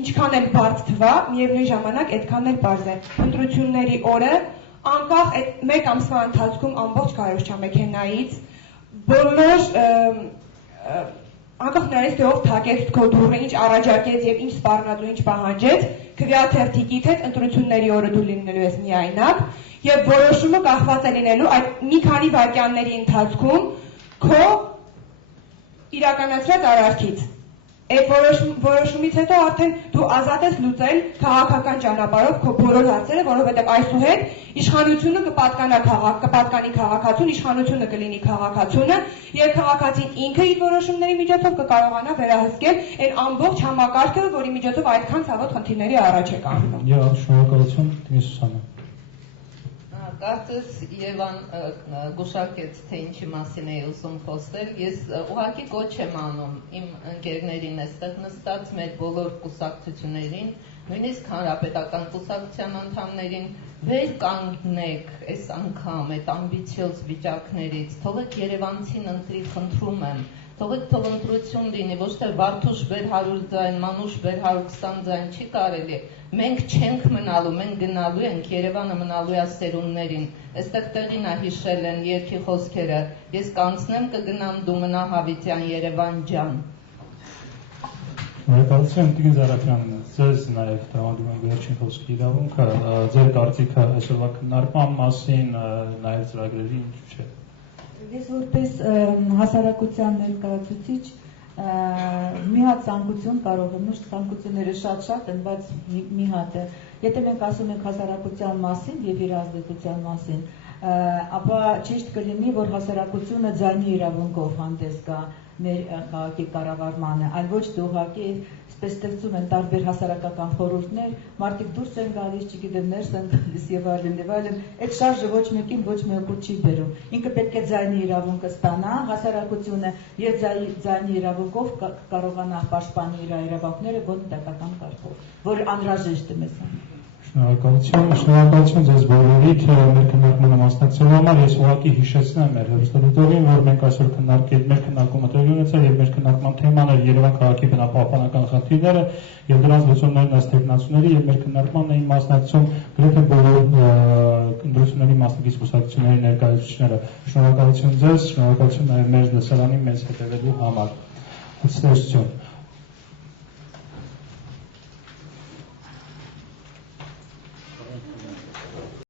ինչքան էլ բարդ թվա, միևնույն ժամանակ այդքան էլ պարզ է։ Ընտրությունների օրը անկախ այդ մեկ ամսվա ընթացքում ամբողջ քարոզչամեքենայից բոլոր անկախ նրանից թե ով թակեց քո դուռը, ինչ առաջարկեց եւ ինչ սպառնաց ու ինչ պահանջեց, քվեաթերթիկիդ հետ ընտրությունների օրը դու լինելու ես միայնակ եւ որոշումը կախված է լինելու այդ մի քանի վայրկյանների ընթացքում քո իրականացրած արարքից։ Այդ որոշումից հետո արդեն դու ազատ ես լուծել քաղաքական ճանապարհով քո բոլոր հարցերը, որովհետև այսուհետ իշխանությունը կպատկանի քաղաքացուն, իշխանությունը կլինի քաղաքացունը, եւ քաղաքացին ինքը իր որոշումների միջոցով կկարողանա վերահսկել այն ամբողջ համակարգը, որի միջոցով այդքան ցավոտ խնդիրների առաջ է կանգնում։ Շնորհակալություն, Տիկին Սուսաննա։ Կարծես Եվան գուշակեց, թե ինչի մասին է ուզում խոսել, ես ուղղակի կոչ եմ անում իմ ընկերներին այստեղ նստած մեր բոլոր կուսակցություններին, նույնիսկ հանրապետական կուսակցության անդամներին, վեր կանգնեք այս անգամ այդ ամբիցիոզ վիճակներից, թողեք Երևանցին ընտրի, խնդրում եմ, թողեք թող ընտրություն լինի, ոչ թե Վարդուշ բեր 100 ձայն, Մանուշ բեր 120 ձայն, չի կարելի։ Մենք չենք մնալու, մենք գնալու ենք, Երևանը մնալու է սերունդներին։ Այստեղ տեղին է հիշել են երգի խոսքերը, ես կանցնեմ կգնամ, դու մնա Հավիտյան Երևան ջան։ Շնորհակալություն, Տիկին Զարաֆյան, ձեզ նաև տրամադրում եմ վերջին խոսքի իրավունքը, ձեր կարծիքը այսօրվա քննարկման մասին, նաև ծրագրերի ինչու՞ չէ։ Ես որպես հասարակության ներկայացուցիչ մի հատ ցանկություն կարող եմ, ցանկությունները շատ են, բայց մի հատը, եթե մենք ասում ենք հասարակության մասին եւ իր ազդեցության մասին, ապա ճիշտ կլինի, որ հասարակությունը ձայնի իրավունքով հանդես գա մեր քաղաքի կառավարմանը, այլ ոչ թե ուղղակի այսպես ստեղծում են տարբեր հասարակական խորհուրդներ, մարդիկ դուրս են գալիս, չգիտեմ, ներս են գալիս եւ այլն, այդ շարժը ոչ մեկին ոչ մեկուց չի բերում։ Ինքը պետք է ձայնի իրավունքը ստանա, հասարակությունը եւ ձայնի իրավունքով կարողանա պաշտպանել իր իրավունքները գոնե դատական կարգով, որ անհրաժեշտ է մեզ։ Շնորհակալություն ձեզ բոլորիդ մեր քննարկմանը մասնակցելու համար, ես ուղղակի հիշեցնեմ մեր հեռուստադիտողին, որ մենք այսօր քննարկել մեր քննարկումը տեղի ունեցել եւ մեր քննարկման թեման էր Երևան քաղաքի բնապահպանական խնդիրները եւ դրանց լուծումներն ըստ տեխնացուների եւ մեր քննարկմանն էին մասնակցում գրեթե բոլոր ընտրությունների մասնակից կուսակցությունների ներկայացուցիչները։ Շնորհակալություն ձեզ, շնորհակալություն նաեւ մեր լսարանին մեզ հետևելու համար։ Ցտեսություն։